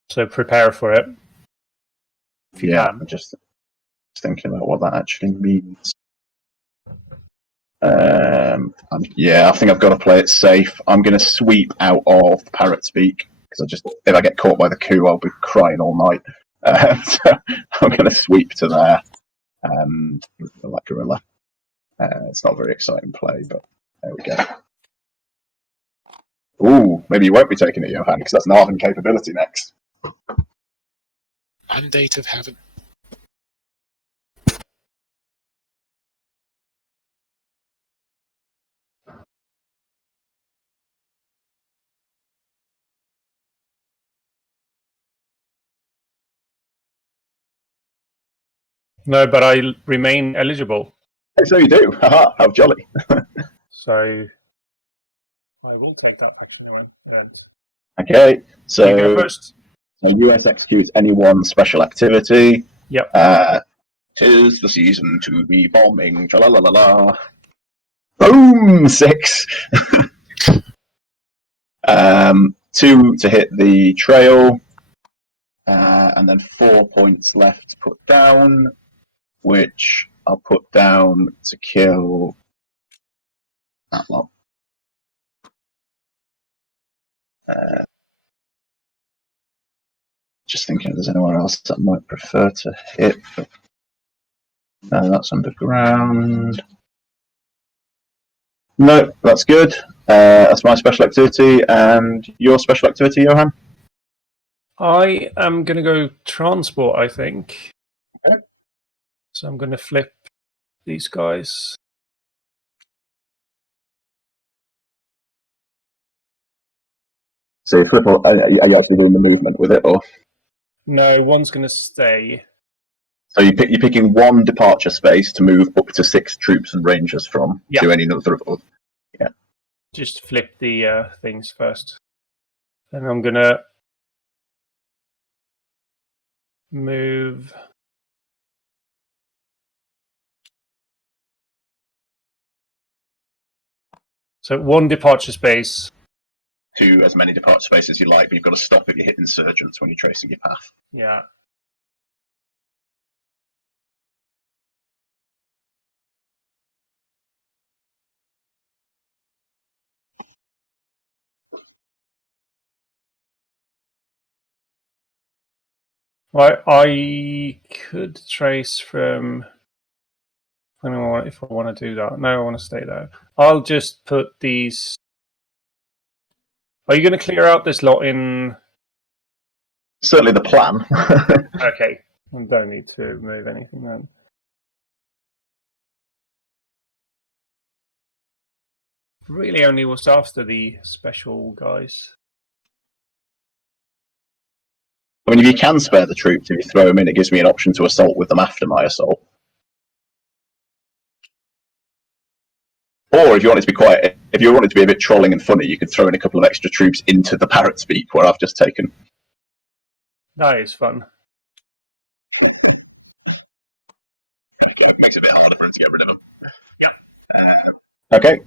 So prepare for it. Yeah, I'm just thinking about what that actually means. Yeah, I think I've got to play it safe. I'm going to sweep out of Parrot Speak because if I get caught by the coup, I'll be crying all night. So I'm going to sweep to there. Like gorilla. It's not a very exciting play, but there we go. Ooh, maybe you won't be taking it, Johan, because that's an Arvin capability next. Mandate of Heaven. No, but I remain eligible. So you do. Haha, how jolly. So I will take that back to the event. Okay, so You go first. So US executes any one special activity. Yep. Tis the season to be bombing. Tra-la-la-la-la. Boom! 6. 2 to hit the trail. And then 4 points left to put down, which I'll put down to kill that lot. Just thinking if there's anyone else that I might prefer to hit. But no, that's underground. No, that's good. That's my special activity. And your special activity, Johan? I am going to go transport, I think. Okay. So I'm going to flip these guys. So you flip, are you actually doing the movement with it, or? No, one's going to stay. So you're picking one departure space to move up to 6 troops and rangers from to any other. Yeah. Just flip the things first. And I'm going to move. So 1 departure space. To as many departure spaces as you like, but you've got to stop if you hit insurgents when you're tracing your path. Yeah. I could trace from. I don't know if I want to do that. No, I want to stay there. I'll just put these Are you going to clear out this lot in? Certainly the plan. Okay, I don't need to move anything then. Really, only was after the special guys. I mean, if you can spare the troops, if you throw them in, it gives me an option to assault with them after my assault. Or if you want it to be quiet, if you want it to be a bit trolling and funny, you could throw in a couple of extra troops into the parrot's beak where I've just taken. That is fun. Makes it a bit harder for him to get rid of them. Yeah. Okay.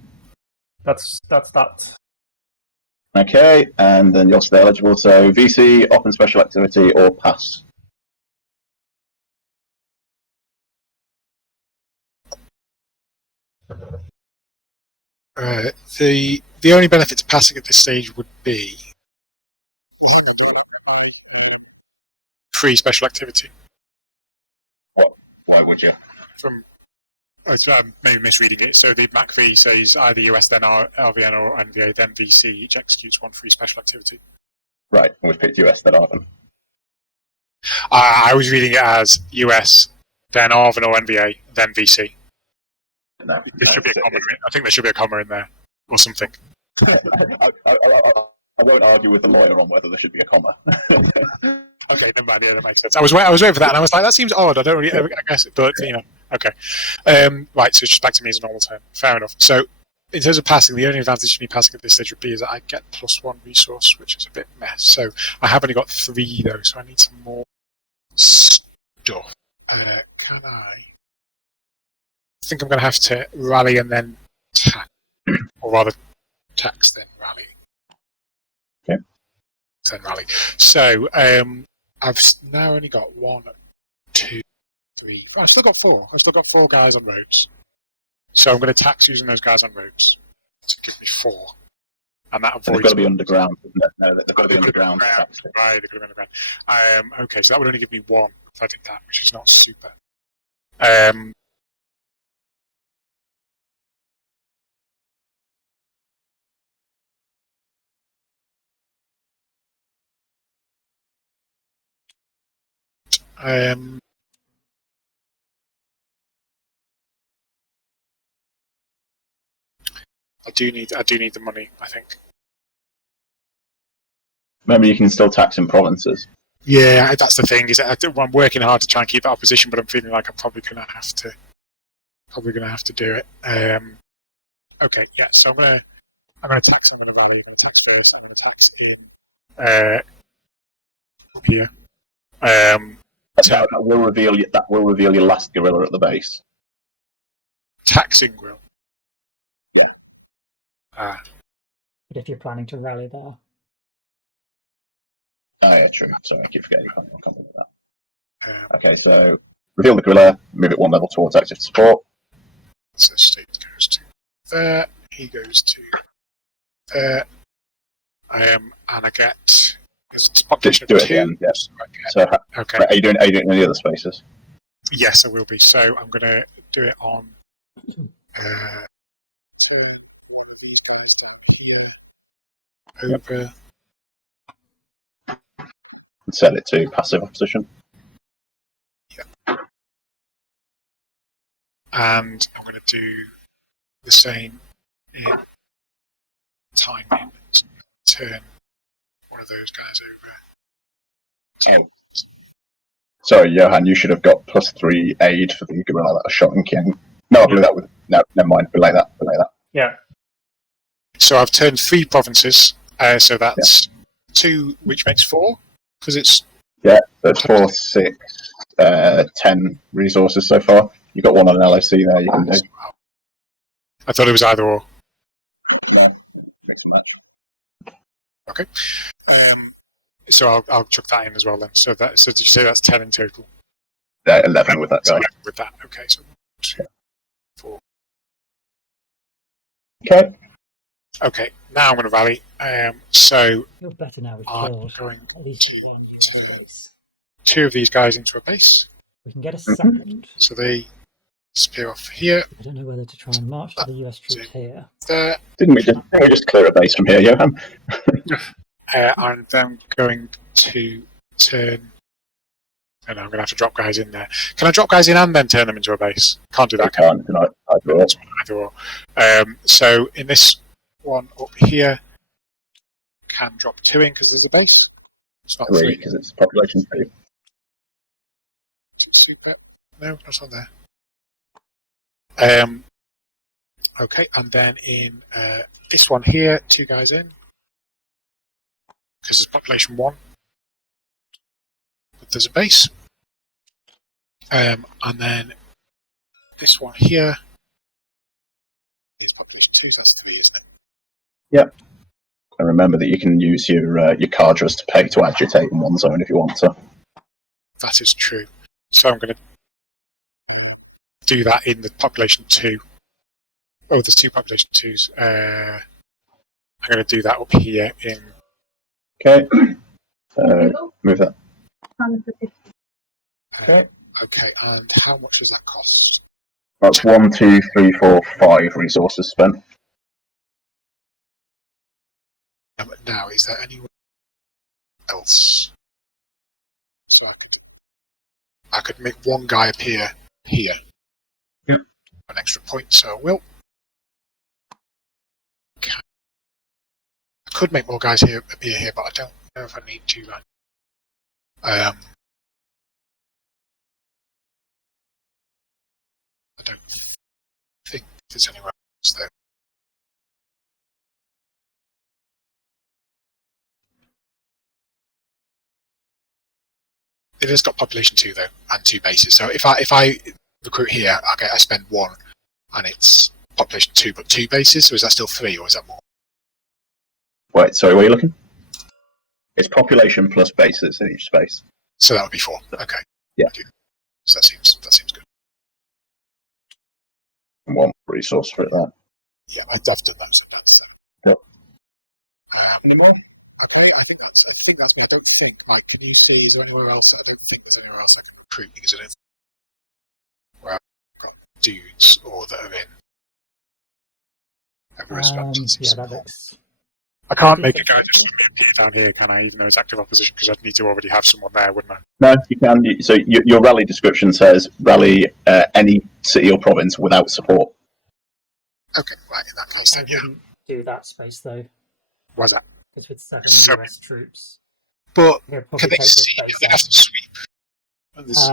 That's that. Okay, and then you're still eligible. So VC, open special activity, or pass. The only benefit to passing at this stage would be free special activity. Why would you? I'm maybe misreading it. So the MacV says either US, then LVN, or NVA, then VC. Each executes one free special activity. Right, and we've picked US, then Arvin. I was reading it as US, then Arvin or NVA, then VC. No, There should be a comma. I think there should be a comma in there or something. I won't argue with the lawyer on whether there should be a comma. Okay, never mind. Yeah, that makes sense. I was waiting for that, and I was like, that seems odd. I don't really. I guess, but you know, okay. Right, so it's just back to me as a normal term. Fair enough. So, in terms of passing, the only advantage to me passing at this stage would be is that I get +1 resource, which is a bit mess. So I have only got 3 though, so I need some more stuff. Can I? I think I'm going to have to rally and then tax, or rather, tax then rally. Okay. Then rally. So I've now only got 1, 2, 3. I've still got 4. I've still got 4 guys on roads. So I'm going to tax using those guys on roads to give me 4. And that avoids. They've got to be underground. No, they've got to be underground. Right, they've got to be underground. Okay, so that would only give me 1 if I did that, which is not super. I do need the money, I think. Remember, you can still tax in provinces. Yeah, that's the thing. Is I'm working hard to try and keep that opposition, but I'm feeling like I'm probably going to have to do it. Okay, yeah. So I'm gonna tax. I'm gonna rally. I'm gonna tax first. I'm gonna tax in here. That will reveal your last gorilla at the base. Taxing will. Yeah. But if you're planning to rally there. Oh yeah, true. Sorry, I keep forgetting. I can't remember that. Okay, so reveal the gorilla, move it 1 level towards active support. So state goes to there. He goes to there. And I get. Just do it again. Yes. So, okay. Are you doing any other spaces? Yes, I will be. So I'm going to do it on. Turn one of these guys down here. Over. And set it to passive opposition. Yeah. And I'm going to do the same in timing. So turn one of those guys over. Oh. Sorry, Johan, you should have got +3 aid for the gorilla that I shot in King. No, I'll do that with. No, never mind. Belay that. Yeah. So I've turned 3 provinces. So that's 2, which makes 4. Because it's. Yeah, that's 4, 6, 10 resources so far. You've got 1 on an LOC there you can do. I thought it was either or. Okay. So I'll chuck that in as well then. So did you say that's 10 in total? 11 with that guy. With that, okay. So 1, 2, 4. Okay. Okay. Now I'm going to rally. So You're better now with I'm killed. going At least one to 2 of these guys into a base. We can get a second. So they Spear off here. I don't know whether to try and march to the US troops here. There. Didn't we just clear a base from here, Johan? And then going to turn. And I'm going to have to drop guys in there. Can I drop guys in and then turn them into a base? Can't do that. Can't tonight. Either or. So in this one up here, can drop 2 in because there's a base. It's not 3 because it's population 2. Super. No, that's not there. Okay, and then in this one here, 2 guys in because it's population 1. But there's a base. And then this one here is population 2, so that's 3, isn't it? Yep. And remember that you can use your cadres to pay to agitate in one zone if you want to. That is true. So I'm going to do that in the population 2. Oh, there's 2 population 2s. I'm going to do that up here in... Okay. Move that. Okay. Okay, and how much does that cost? That's 1, 2, 3, 4, 5 resources spent. Now, is there anyone else? So I could make 1 guy appear here. Yep. An extra point, so I will. Okay. I could make more guys appear here, but I don't know if I need to. I don't think there's anywhere else there. It has got population 2 though, and 2 bases. So if I recruit here, okay, I spend 1, and it's population 2, but 2 bases. So is that still 3, or is that more? Wait, sorry, where are you looking? It's population plus bases in each space. So that would be 4. Okay. Yeah. So that seems good. And 1 resource for that. Yeah, I've done that. So that's. Yep. Okay, I think that's me. I don't think, Mike, can you see, is there anywhere else? I don't think there's anywhere else I can recruit because it is where I've got dudes or that are in. Yeah, that looks. I can't make a guy just let me appear down here, can I? Even though it's active opposition, because I'd need to already have someone there, wouldn't I? No, you can. So your rally description says rally any city or province without support. Okay, right, in that case, I then, yeah. wouldn't do that space though, Why's that? because with 7 So- US troops, But he'll can probably they take this see? Do space they have to sweep? And there's-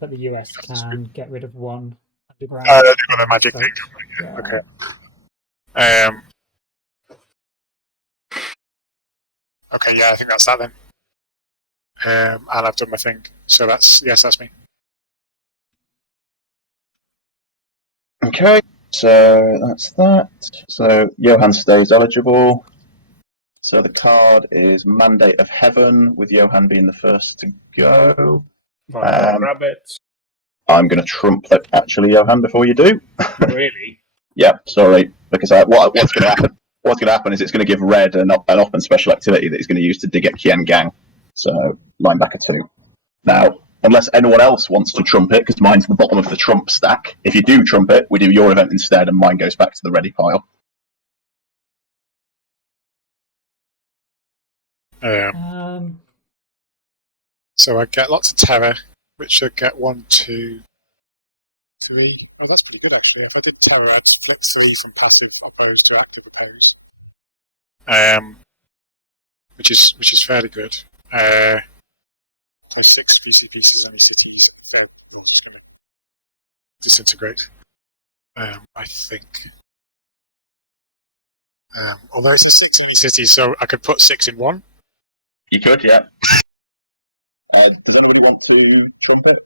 But the US can get rid of 1 underground. they've got their magic thing. Yeah. Okay. Okay, yeah, I think that's that then. And I've done my thing. So that's me. Okay, so that's that. So Johan stays eligible. So the card is Mandate of Heaven, with Johan being the first to go. Grab it. I'm going to trump that actually, Johan, before you do. Really? Yeah, sorry, because what's going to happen? What's going to happen is it's going to give Red an open special activity that he's going to use to dig at Kian Gang. So linebacker 2. Now, unless anyone else wants to trump it, because mine's the bottom of the trump stack. If you do trump it, we do your event instead, and mine goes back to the ready pile. So I get lots of terror, which should get 1, 2, 3. Oh, that's pretty good actually. If I did terror, I'd flip 3 from passive oppose to active oppose. Which is fairly good. Play 6 VC pieces, any cities, they're all just going to disintegrate. I think. Although it's a city, so I could put 6 in 1. You could, yeah. Does anybody want to trump it?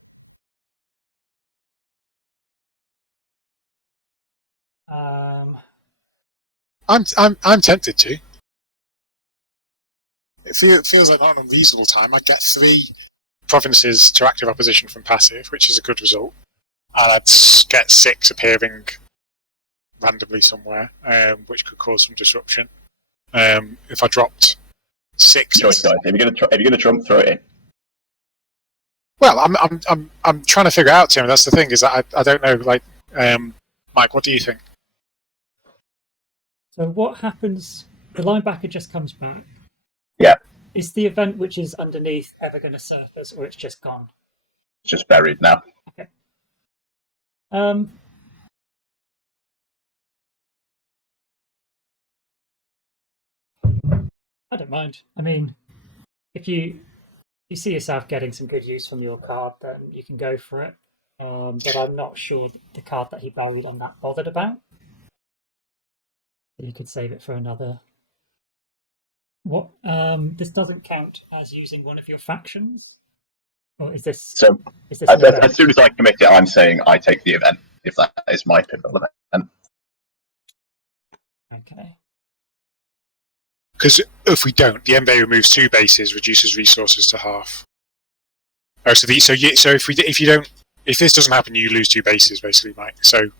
I'm tempted to. It feels like not an unreasonable time. I get 3 provinces to active opposition from passive, which is a good result, and I'd get 6 appearing randomly somewhere, which could cause some disruption. If I dropped 6, Choice, guys. If you're going to trump, throw it in. Well, I'm trying to figure out, Tim. That's the thing, is that I don't know. Like, Mike, what do you think? So what happens? The linebacker just comes back. Yeah. Is the event which is underneath ever going to surface, or it's just gone? It's just buried now. Okay. I don't mind. I mean, if you see yourself getting some good use from your card, then you can go for it. But I'm not sure the card that he buried I'm that bothered about. You could save it for another. What? This doesn't count as using one of your factions, or is this? So Is this an event? as soon as I commit it, I'm saying I take the event, if that is my pivotal event. Okay. Because if we don't, the MBA removes 2 bases, reduces resources to half. Oh, so if this doesn't happen, you lose 2 bases, basically, Mike. So,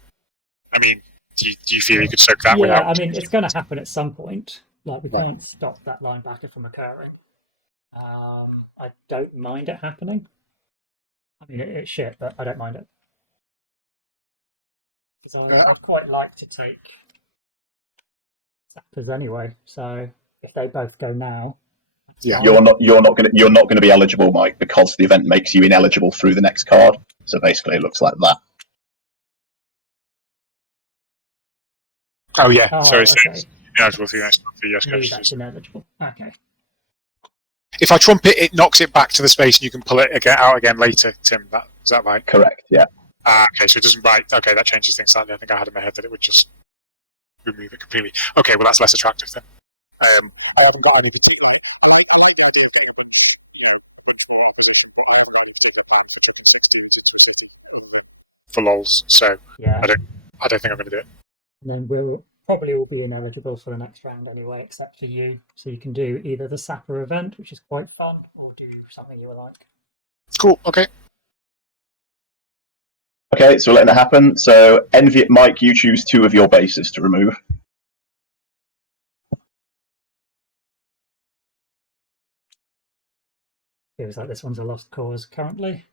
I mean, do you feel you could soak that Yeah, without? I mean, it's going to happen at some point. Like, we can't stop that linebacker from occurring. I don't mind it happening. I mean, it's shit, but I don't mind it. Because I'd quite like to take sappers anyway. So if they both go now, Yeah. You're not gonna be eligible, Mike, because the event makes you ineligible through the next card. So basically, it looks like that. Oh yeah. Oh, Sorry, okay. ineligible for yes, Maybe that's ineligible. Okay. If I trump it, it knocks it back to the space, and you can pull it out again later. Tim, is that right? Correct. Yeah. Okay, so it doesn't right. Okay, that changes things slightly. I think I had in my head that it would just remove it completely. Okay, well that's less attractive then. I haven't got any particular. For lols, so Yeah. I don't think I'm going to do it. And then we'll probably all be ineligible for the next round anyway, except for you. So you can do either the Sapper event, which is quite fun, or do something you would like. Cool. Okay. Okay, so we're letting it happen. So, Mike, you choose 2 of your bases to remove. Feels like this one's a lost cause currently.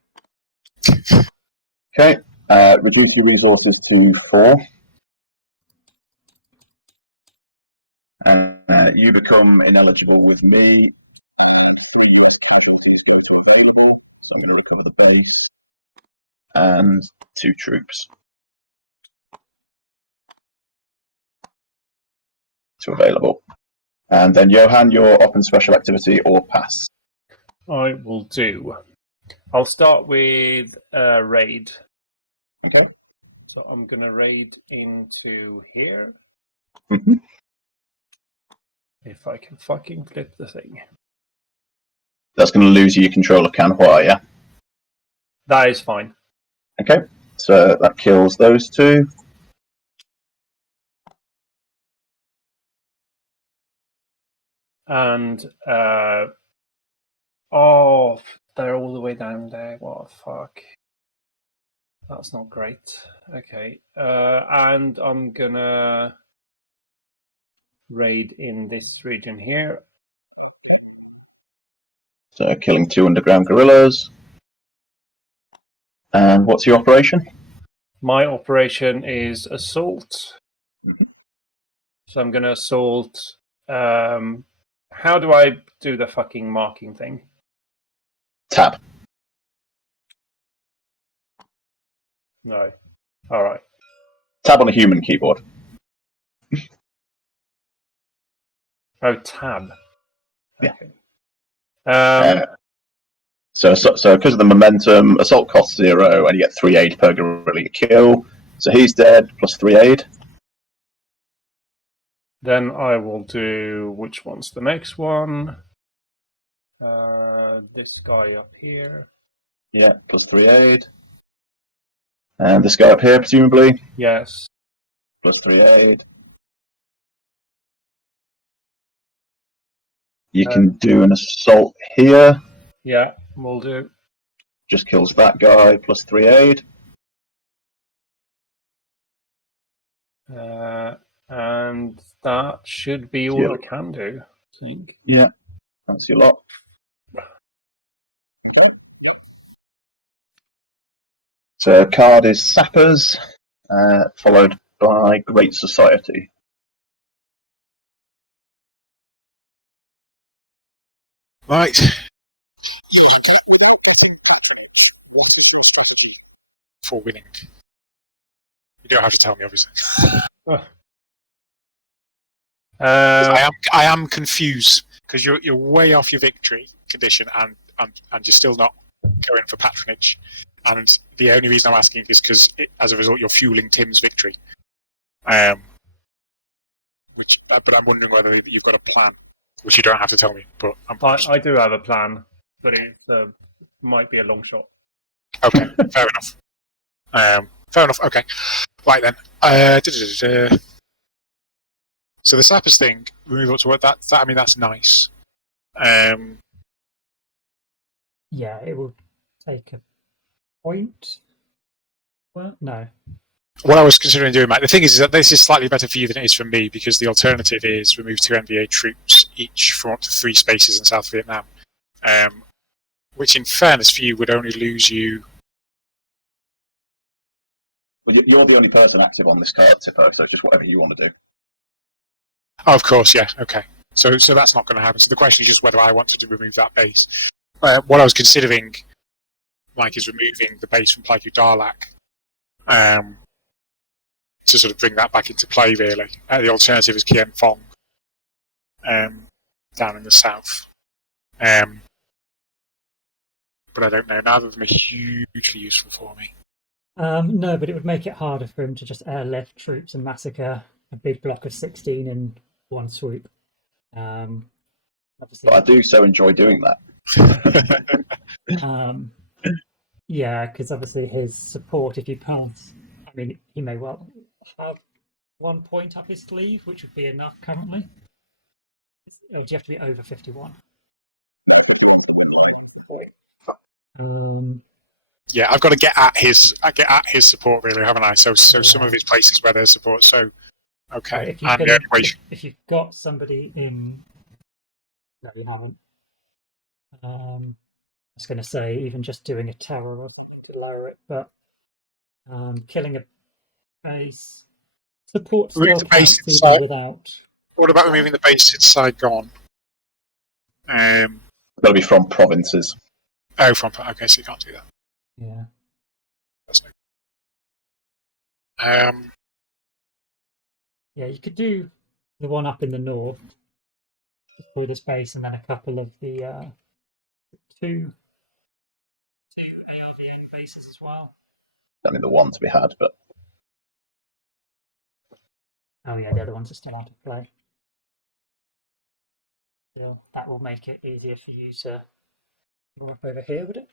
Okay, reduce your resources to 4. You become ineligible with me. 3 less casualties go to available. So I'm going to recover the base. And 2 troops to available. And then Johan, you're up in special activity or pass. I will do. I'll start with raid. Okay. So I'm going to raid into here. Mhm. If I can fucking flip the thing. That's going to lose you your control of Canhua, yeah? That is fine. Okay, so that kills those 2. And they're all the way down there. What the fuck? That's not great. Okay. And I'm gonna raid in this region here. So killing 2 underground guerrillas. And what's your operation? My operation is assault. Mhm. So I'm gonna assault. How do I do the fucking marking thing? Tab. No. All right. Tab on a human keyboard. Oh, tab. Yeah. Okay. So because of the momentum, assault costs 0, and you get 3 aid per guerrilla you kill. So he's dead, plus 3 aid. Then I will do, which one's the next one? This guy up here. Yeah, plus 3 aid. And this guy up here, presumably, Yes. plus 3 aid. You can do an assault here. Yeah, will do. Just kills that guy, plus 3 aid. And that should be all I can do, I think. Yeah, that's your lot. Okay. So card is Sappers, followed by Great Society. Right. Without getting patronage, what is your strategy for winning? You don't have to tell me, obviously. I am confused because you're way off your victory condition and you're still not going for patronage. And the only reason I'm asking is because as a result you're fueling Tim's victory. But I'm wondering whether you've got a plan, which you don't have to tell me. But I do have a plan, but it might be a long shot. Okay, fair enough. Fair enough. Okay, right then. So the Sappers thing, we move up to what that. I mean, that's nice. Yeah, it will take a point. Well, no. What I was considering doing, Mike, the thing is that this is slightly better for you than it is for me because the alternative is remove 2 NVA troops each from up to 3 spaces in South Vietnam, which, in fairness for you, would only lose you. Well, you're the only person active on this card, Tippo, so just whatever you want to do. Oh, of course, yeah. Okay, so that's not going to happen. So the question is just whether I want to remove that base. What I was considering, Mike, is removing the base from Plyku Darlak. To sort of bring that back into play, really. The alternative is Kien Phong, down in the south. But I don't know. Neither of them are hugely useful for me. No, but it would make it harder for him to just airlift troops and massacre a big block of 16 in one swoop. Obviously, But I do so enjoy doing that. yeah, because obviously his support, if you pass, I mean, he may well have 1 point up his sleeve, which would be enough currently. Do you have to be over 51? Yeah, I've got to get at his support, really, haven't I? So some of his places where there's support. So okay, if you've got somebody in, no, you haven't. I was going to say even just doing a tower could lower it, but killing a base support still counts even without. What about removing the base in Saigon? Got to be from provinces. Oh, okay, so you can't do that. Yeah. That's yeah, you could do the one up in the north for this base, and then a couple of the two ARVN bases as well. I mean, the one to be had, but oh yeah, the other ones are still out of play. So that will make it easier for you to move up over here, would it?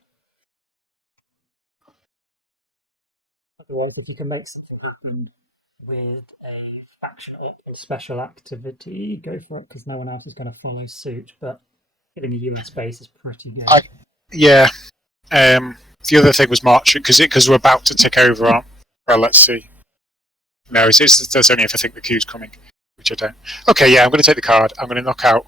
Otherwise, if you can make something happen with a faction up and special activity, go for it, because no one else is going to follow suit. But getting a US base is pretty good. Yeah. The other thing was March, because we're about to tick over on. Well, let's see. No, there's only if I think the queue's coming, which I don't. Okay, yeah, I'm going to take the card. I'm going to knock out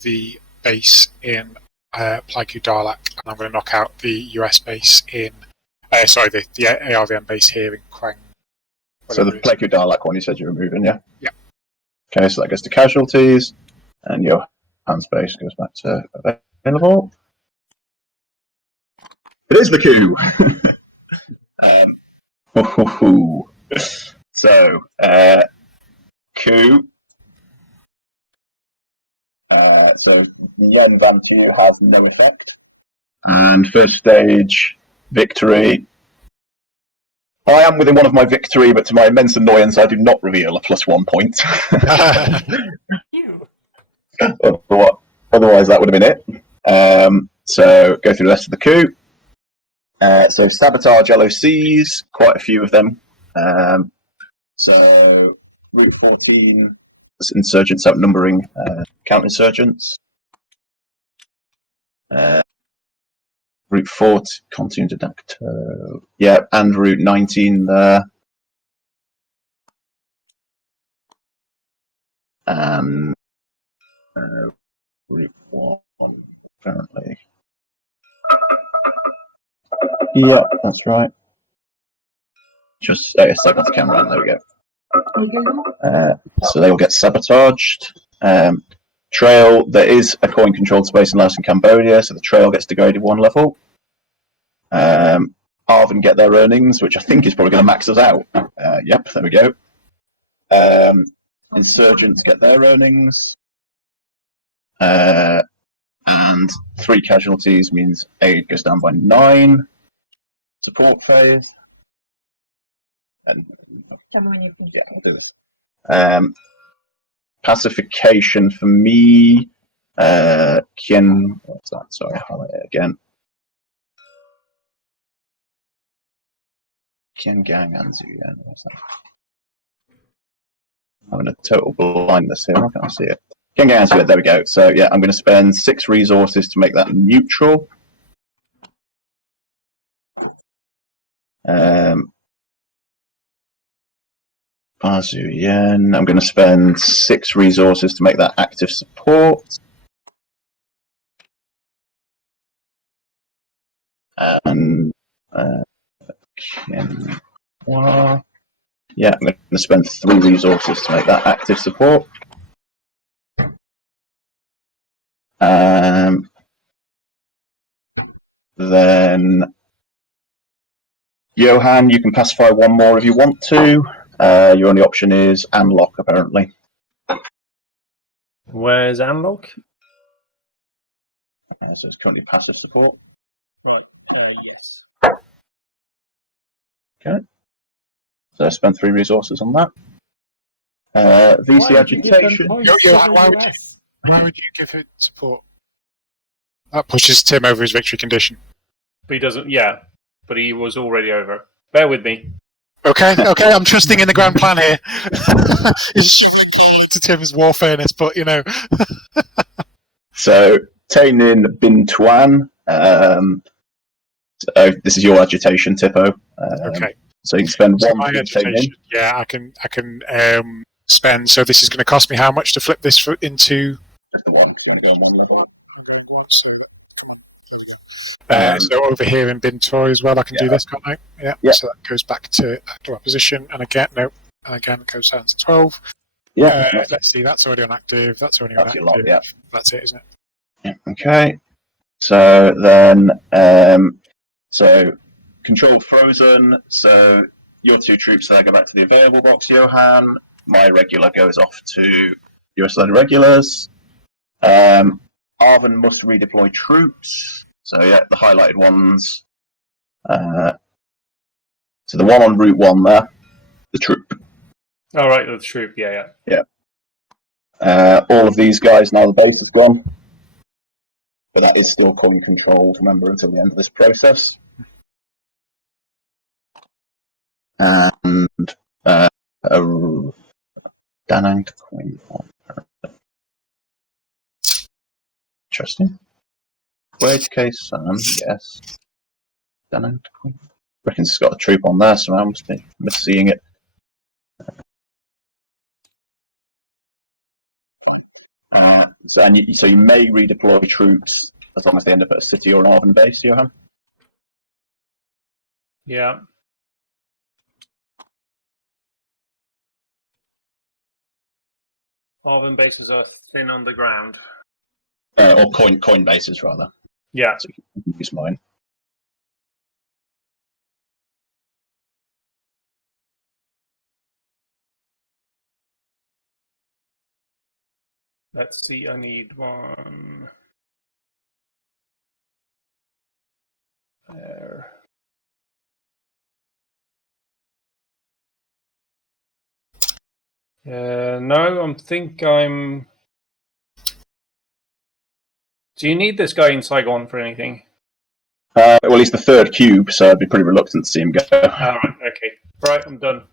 the base in Plyku Darlak, and I'm going to knock out the US base in. The ARVM base here in Quang. So the Plyku Darlak one you said you were moving, yeah? Yeah. Okay, so that goes to casualties, and your hand space goes back to available. It is the coup! So, coup. So, Yen Van Tu has no effect. And first stage, victory. I am within one of my victory, but to my immense annoyance, I do not reveal a +1 point. Otherwise, that would have been it. So, go through the rest of the coup. So, sabotage LOCs, quite a few of them. So, Route 14, insurgents outnumbering counterinsurgents. Route 4, Continue de Dacto. Yeah, and Route 19 there. And Route 1, apparently. Yeah, that's right. Just so that's Cameron. There we go. So they will get sabotaged. Trail. There is a coin-controlled space in Laos and Cambodia, so the trail gets degraded 1 level. Arvin get their earnings, which I think is probably going to max us out. Yep, there we go. Insurgents get their earnings. And 3 casualties means aid goes down by 9. Support phase. And Tell me when you can. yeah, I'll do this. Pacification for me. Kien. What's that? Sorry, I'll highlight it again. Kien Gang Anzu. Yeah, what's that? I'm in a total blindness here. Why can't I see it? Kien Gang Anzu. There we go. So yeah, I'm going to spend 6 resources to make that neutral. Bazuyen. I'm going to spend 6 resources to make that active support. And yeah, I'm going to spend 3 resources to make that active support. Then Johan, you can pacify 1 more if you want to. Your only option is Anlock, apparently. Where's Anlock? So it's currently passive support. Yes. Okay. So I spent 3 resources on that. VC Why would you give them agitation. points Yo, for the why would you- US? Why would you give it support? That pushes Tim over his victory condition. But he doesn't. Yeah, but he was already over. Bear with me. Okay, I'm trusting in the grand plan here. It's to Tim's warfareness, but you know. So Tainin Bin Tuan. So this is your agitation, Tippo. Okay. So you can spend So 1 my for each Tainin. agitation, yeah, I can spend. So this is going to cost me how much to flip this into? Just the 1. You're gonna go on 1. So over here in bin toy as well, I can do this, can't I? Yeah. Yeah. So that goes back to active opposition, and again, and again it goes down to 12. Yeah. Let's see, that's already on active. That's already on That's your active. lot, yeah. That's it, isn't it? Yeah. Okay. So then, so control frozen. So your 2 troops there go back to the available box, Johan. My regular goes off to US-led regulars. Arvin must redeploy troops. So yeah, the highlighted ones. So the one on Route 1 there, the troop. All right, the troop. Yeah. All of these guys, now the base is gone. But that is still coin controlled, remember, until the end of this process. And Danang to coin. Interesting. Wage case, yes. Danang to coin. Reckons it's got a troop on there, so I must be misseeing it. So you may redeploy troops as long as they end up at a city or an Arvin base, Johan. Yeah. Arvin bases are thin on the ground. Or coin bases, rather. Yeah. So you can use mine. Let's see. I need 1 there. No, I'm. Do you need this guy in Saigon for anything? Well, he's the 3rd cube, so I'd be pretty reluctant to see him go. All right. Okay. Right. I'm done.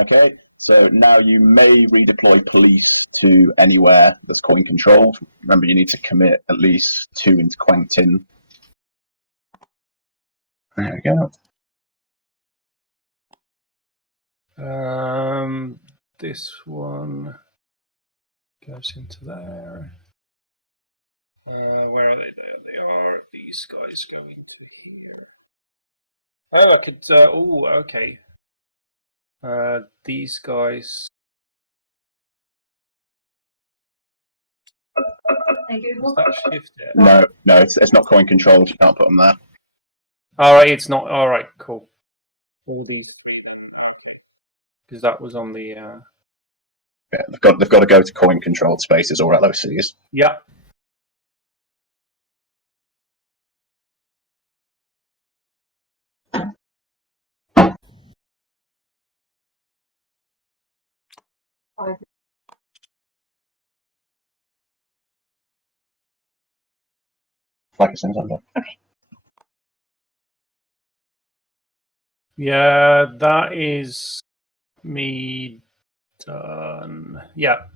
Okay, so now you may redeploy police to anywhere that's coin controlled. Remember, you need to commit at least 2 into Quang Tin. There we go. This one goes into there. Where are they? There they are. These guys going to here. Oh, I could. Okay. These guys. Does that shift it? No, it's not coin controlled. You can't put them there. All right, it's not. All right, cool. Because that was on the. Yeah, they've got to go to coin controlled spaces or LOCs. Yeah. Like it seems under. Okay. Yeah, that is me done. Yeah.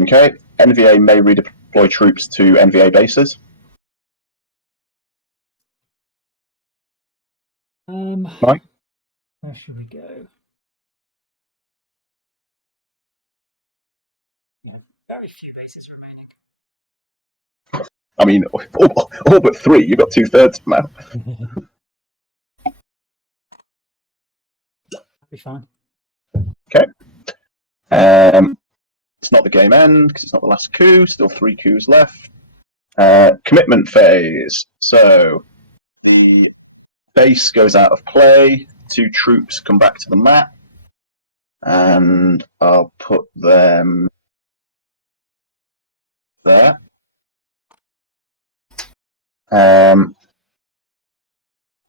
Okay. NVA may redeploy troops to NVA bases. Mike? Where should we go? Yeah, very few bases remaining. I mean, all but 3. You've got 2/3 of them out. That'll be fine. Okay. It's not the game end because it's not the last coup. Still 3 coups left. Commitment phase. So the base goes out of play. 2 troops come back to the map, and I'll put them there.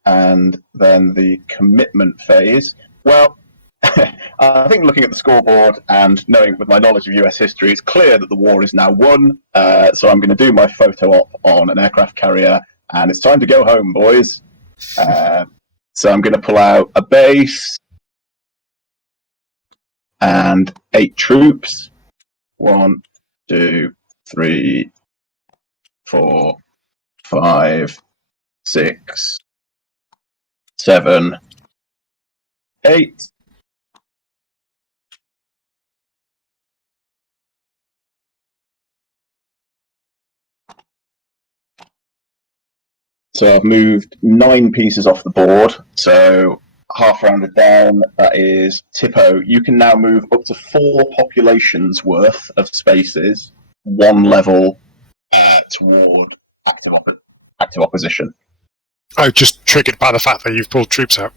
And then the commitment phase. Well, I think looking at the scoreboard and knowing with my knowledge of US history, it's clear that the war is now won. So I'm going to do my photo op on an aircraft carrier, and it's time to go home, boys. So I'm going to pull out a base and 8 troops. 1, 2, 3, 4, 5, 6, 7, 8. So I've moved 9 pieces off the board. So half rounded down, that is Tipo. You can now move up to 4 populations worth of spaces, 1 level toward active opposition. Oh, just triggered by the fact that you've pulled troops out.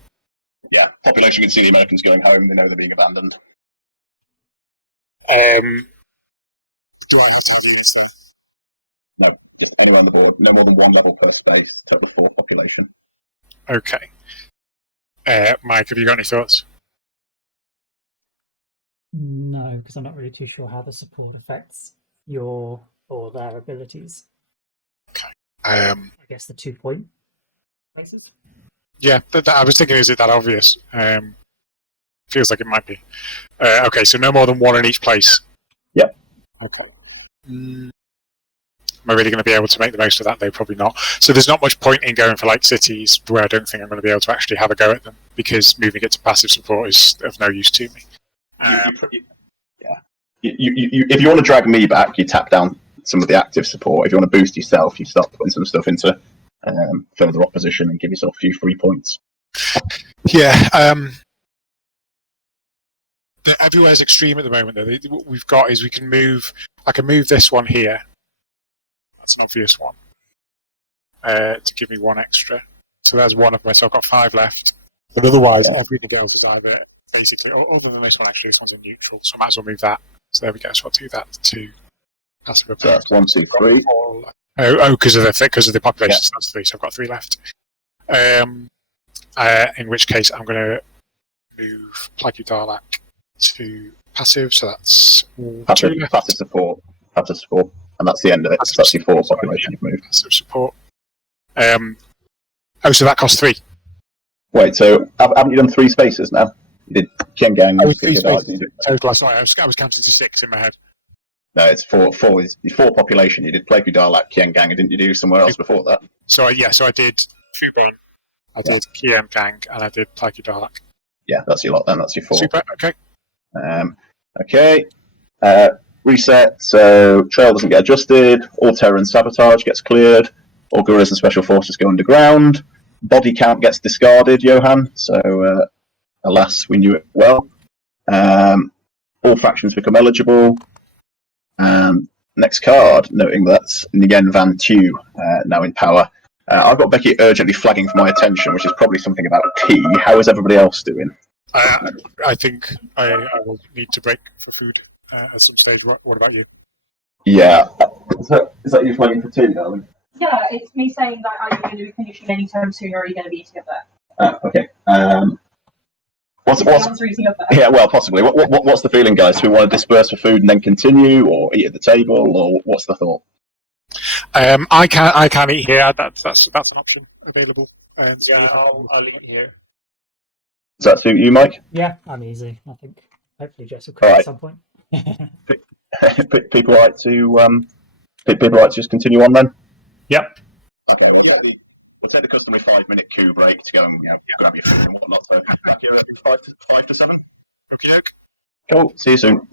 Yeah, population can see the Americans going home. They know they're being abandoned. Do I have to No, just anywhere on the board. No more than 1 level per space. Total 4 population. Okay. Mike, have you got any thoughts? No, because I'm not really too sure how the support affects your or their abilities. I guess the 2-point bases. Yeah, I was thinking, is it that obvious? Feels like it might be. Okay, so no more than 1 in each place. Yep. Okay. Am I really going to be able to make the most of that? Though probably not. So there's not much point in going for like cities where I don't think I'm going to be able to actually have a go at them, because moving it to passive support is of no use to me. If you want to drag me back, you tap down some of the active support. If you want to boost yourself, you start putting some stuff into further opposition and give yourself a few free points. Yeah. Everywhere's extreme at the moment, though. What we've got is we can move. I can move this one here. That's an obvious one. To give me 1 extra. So there's 1 of them. So I've got 5 left. But otherwise, everything else is either basically, other than this one, actually, this one's in neutral. So I might as well move that. So there we go. So I'll do that to passive So that's 1, 2, 3. Because of the population, so that's 3. So I've got 3 left. In which case, I'm going to move Plague Dalek to passive. So that's passive support, and that's the end of it. So that's your 4 population you've moved. Passive support. So that costs 3. Wait, so haven't you done 3 spaces now? You did Kiangang. 3 spaces total. Sorry, I was counting to 6 in my head. No, it's 4. 4 population. You did Plague Dalek, Kiangang, and didn't you do somewhere else before that? So I did Fuban, I did Kiangang, and I did Plague Dalek. Yeah, that's your lot then. That's your 4. Super. Okay. Okay. Reset. So trail doesn't get adjusted. All terror and sabotage gets cleared. All guerrillas and special forces go underground. Body count gets discarded, Johan. So alas, we knew it well. All factions become eligible. Next card, noting that again Van Tu now in power. I've got Becky urgently flagging for my attention, which is probably something about tea. How is everybody else doing? I think I will need to break for food at some stage. What about you? Yeah. Is that you flagging for tea, darling? Yeah, it's me saying that are you going to be finishing anytime soon, or are you going to be eating up there? Okay. What's the answer eating up there? Yeah, well, possibly. What's the feeling, guys? Do we want to disperse for food and then continue, or eat at the table, or what's the thought? I can eat here. That's an option available. Yeah, I'll eat here. Does that suit you, Mike? Yeah, I'm easy. I think hopefully Jess will All come right. at some point. People like to just continue on then. Yep. Okay. We'll take the customary 5-minute queue break to go and grab your food and whatnot. So 5 to 7. Okay. Cool. See you soon.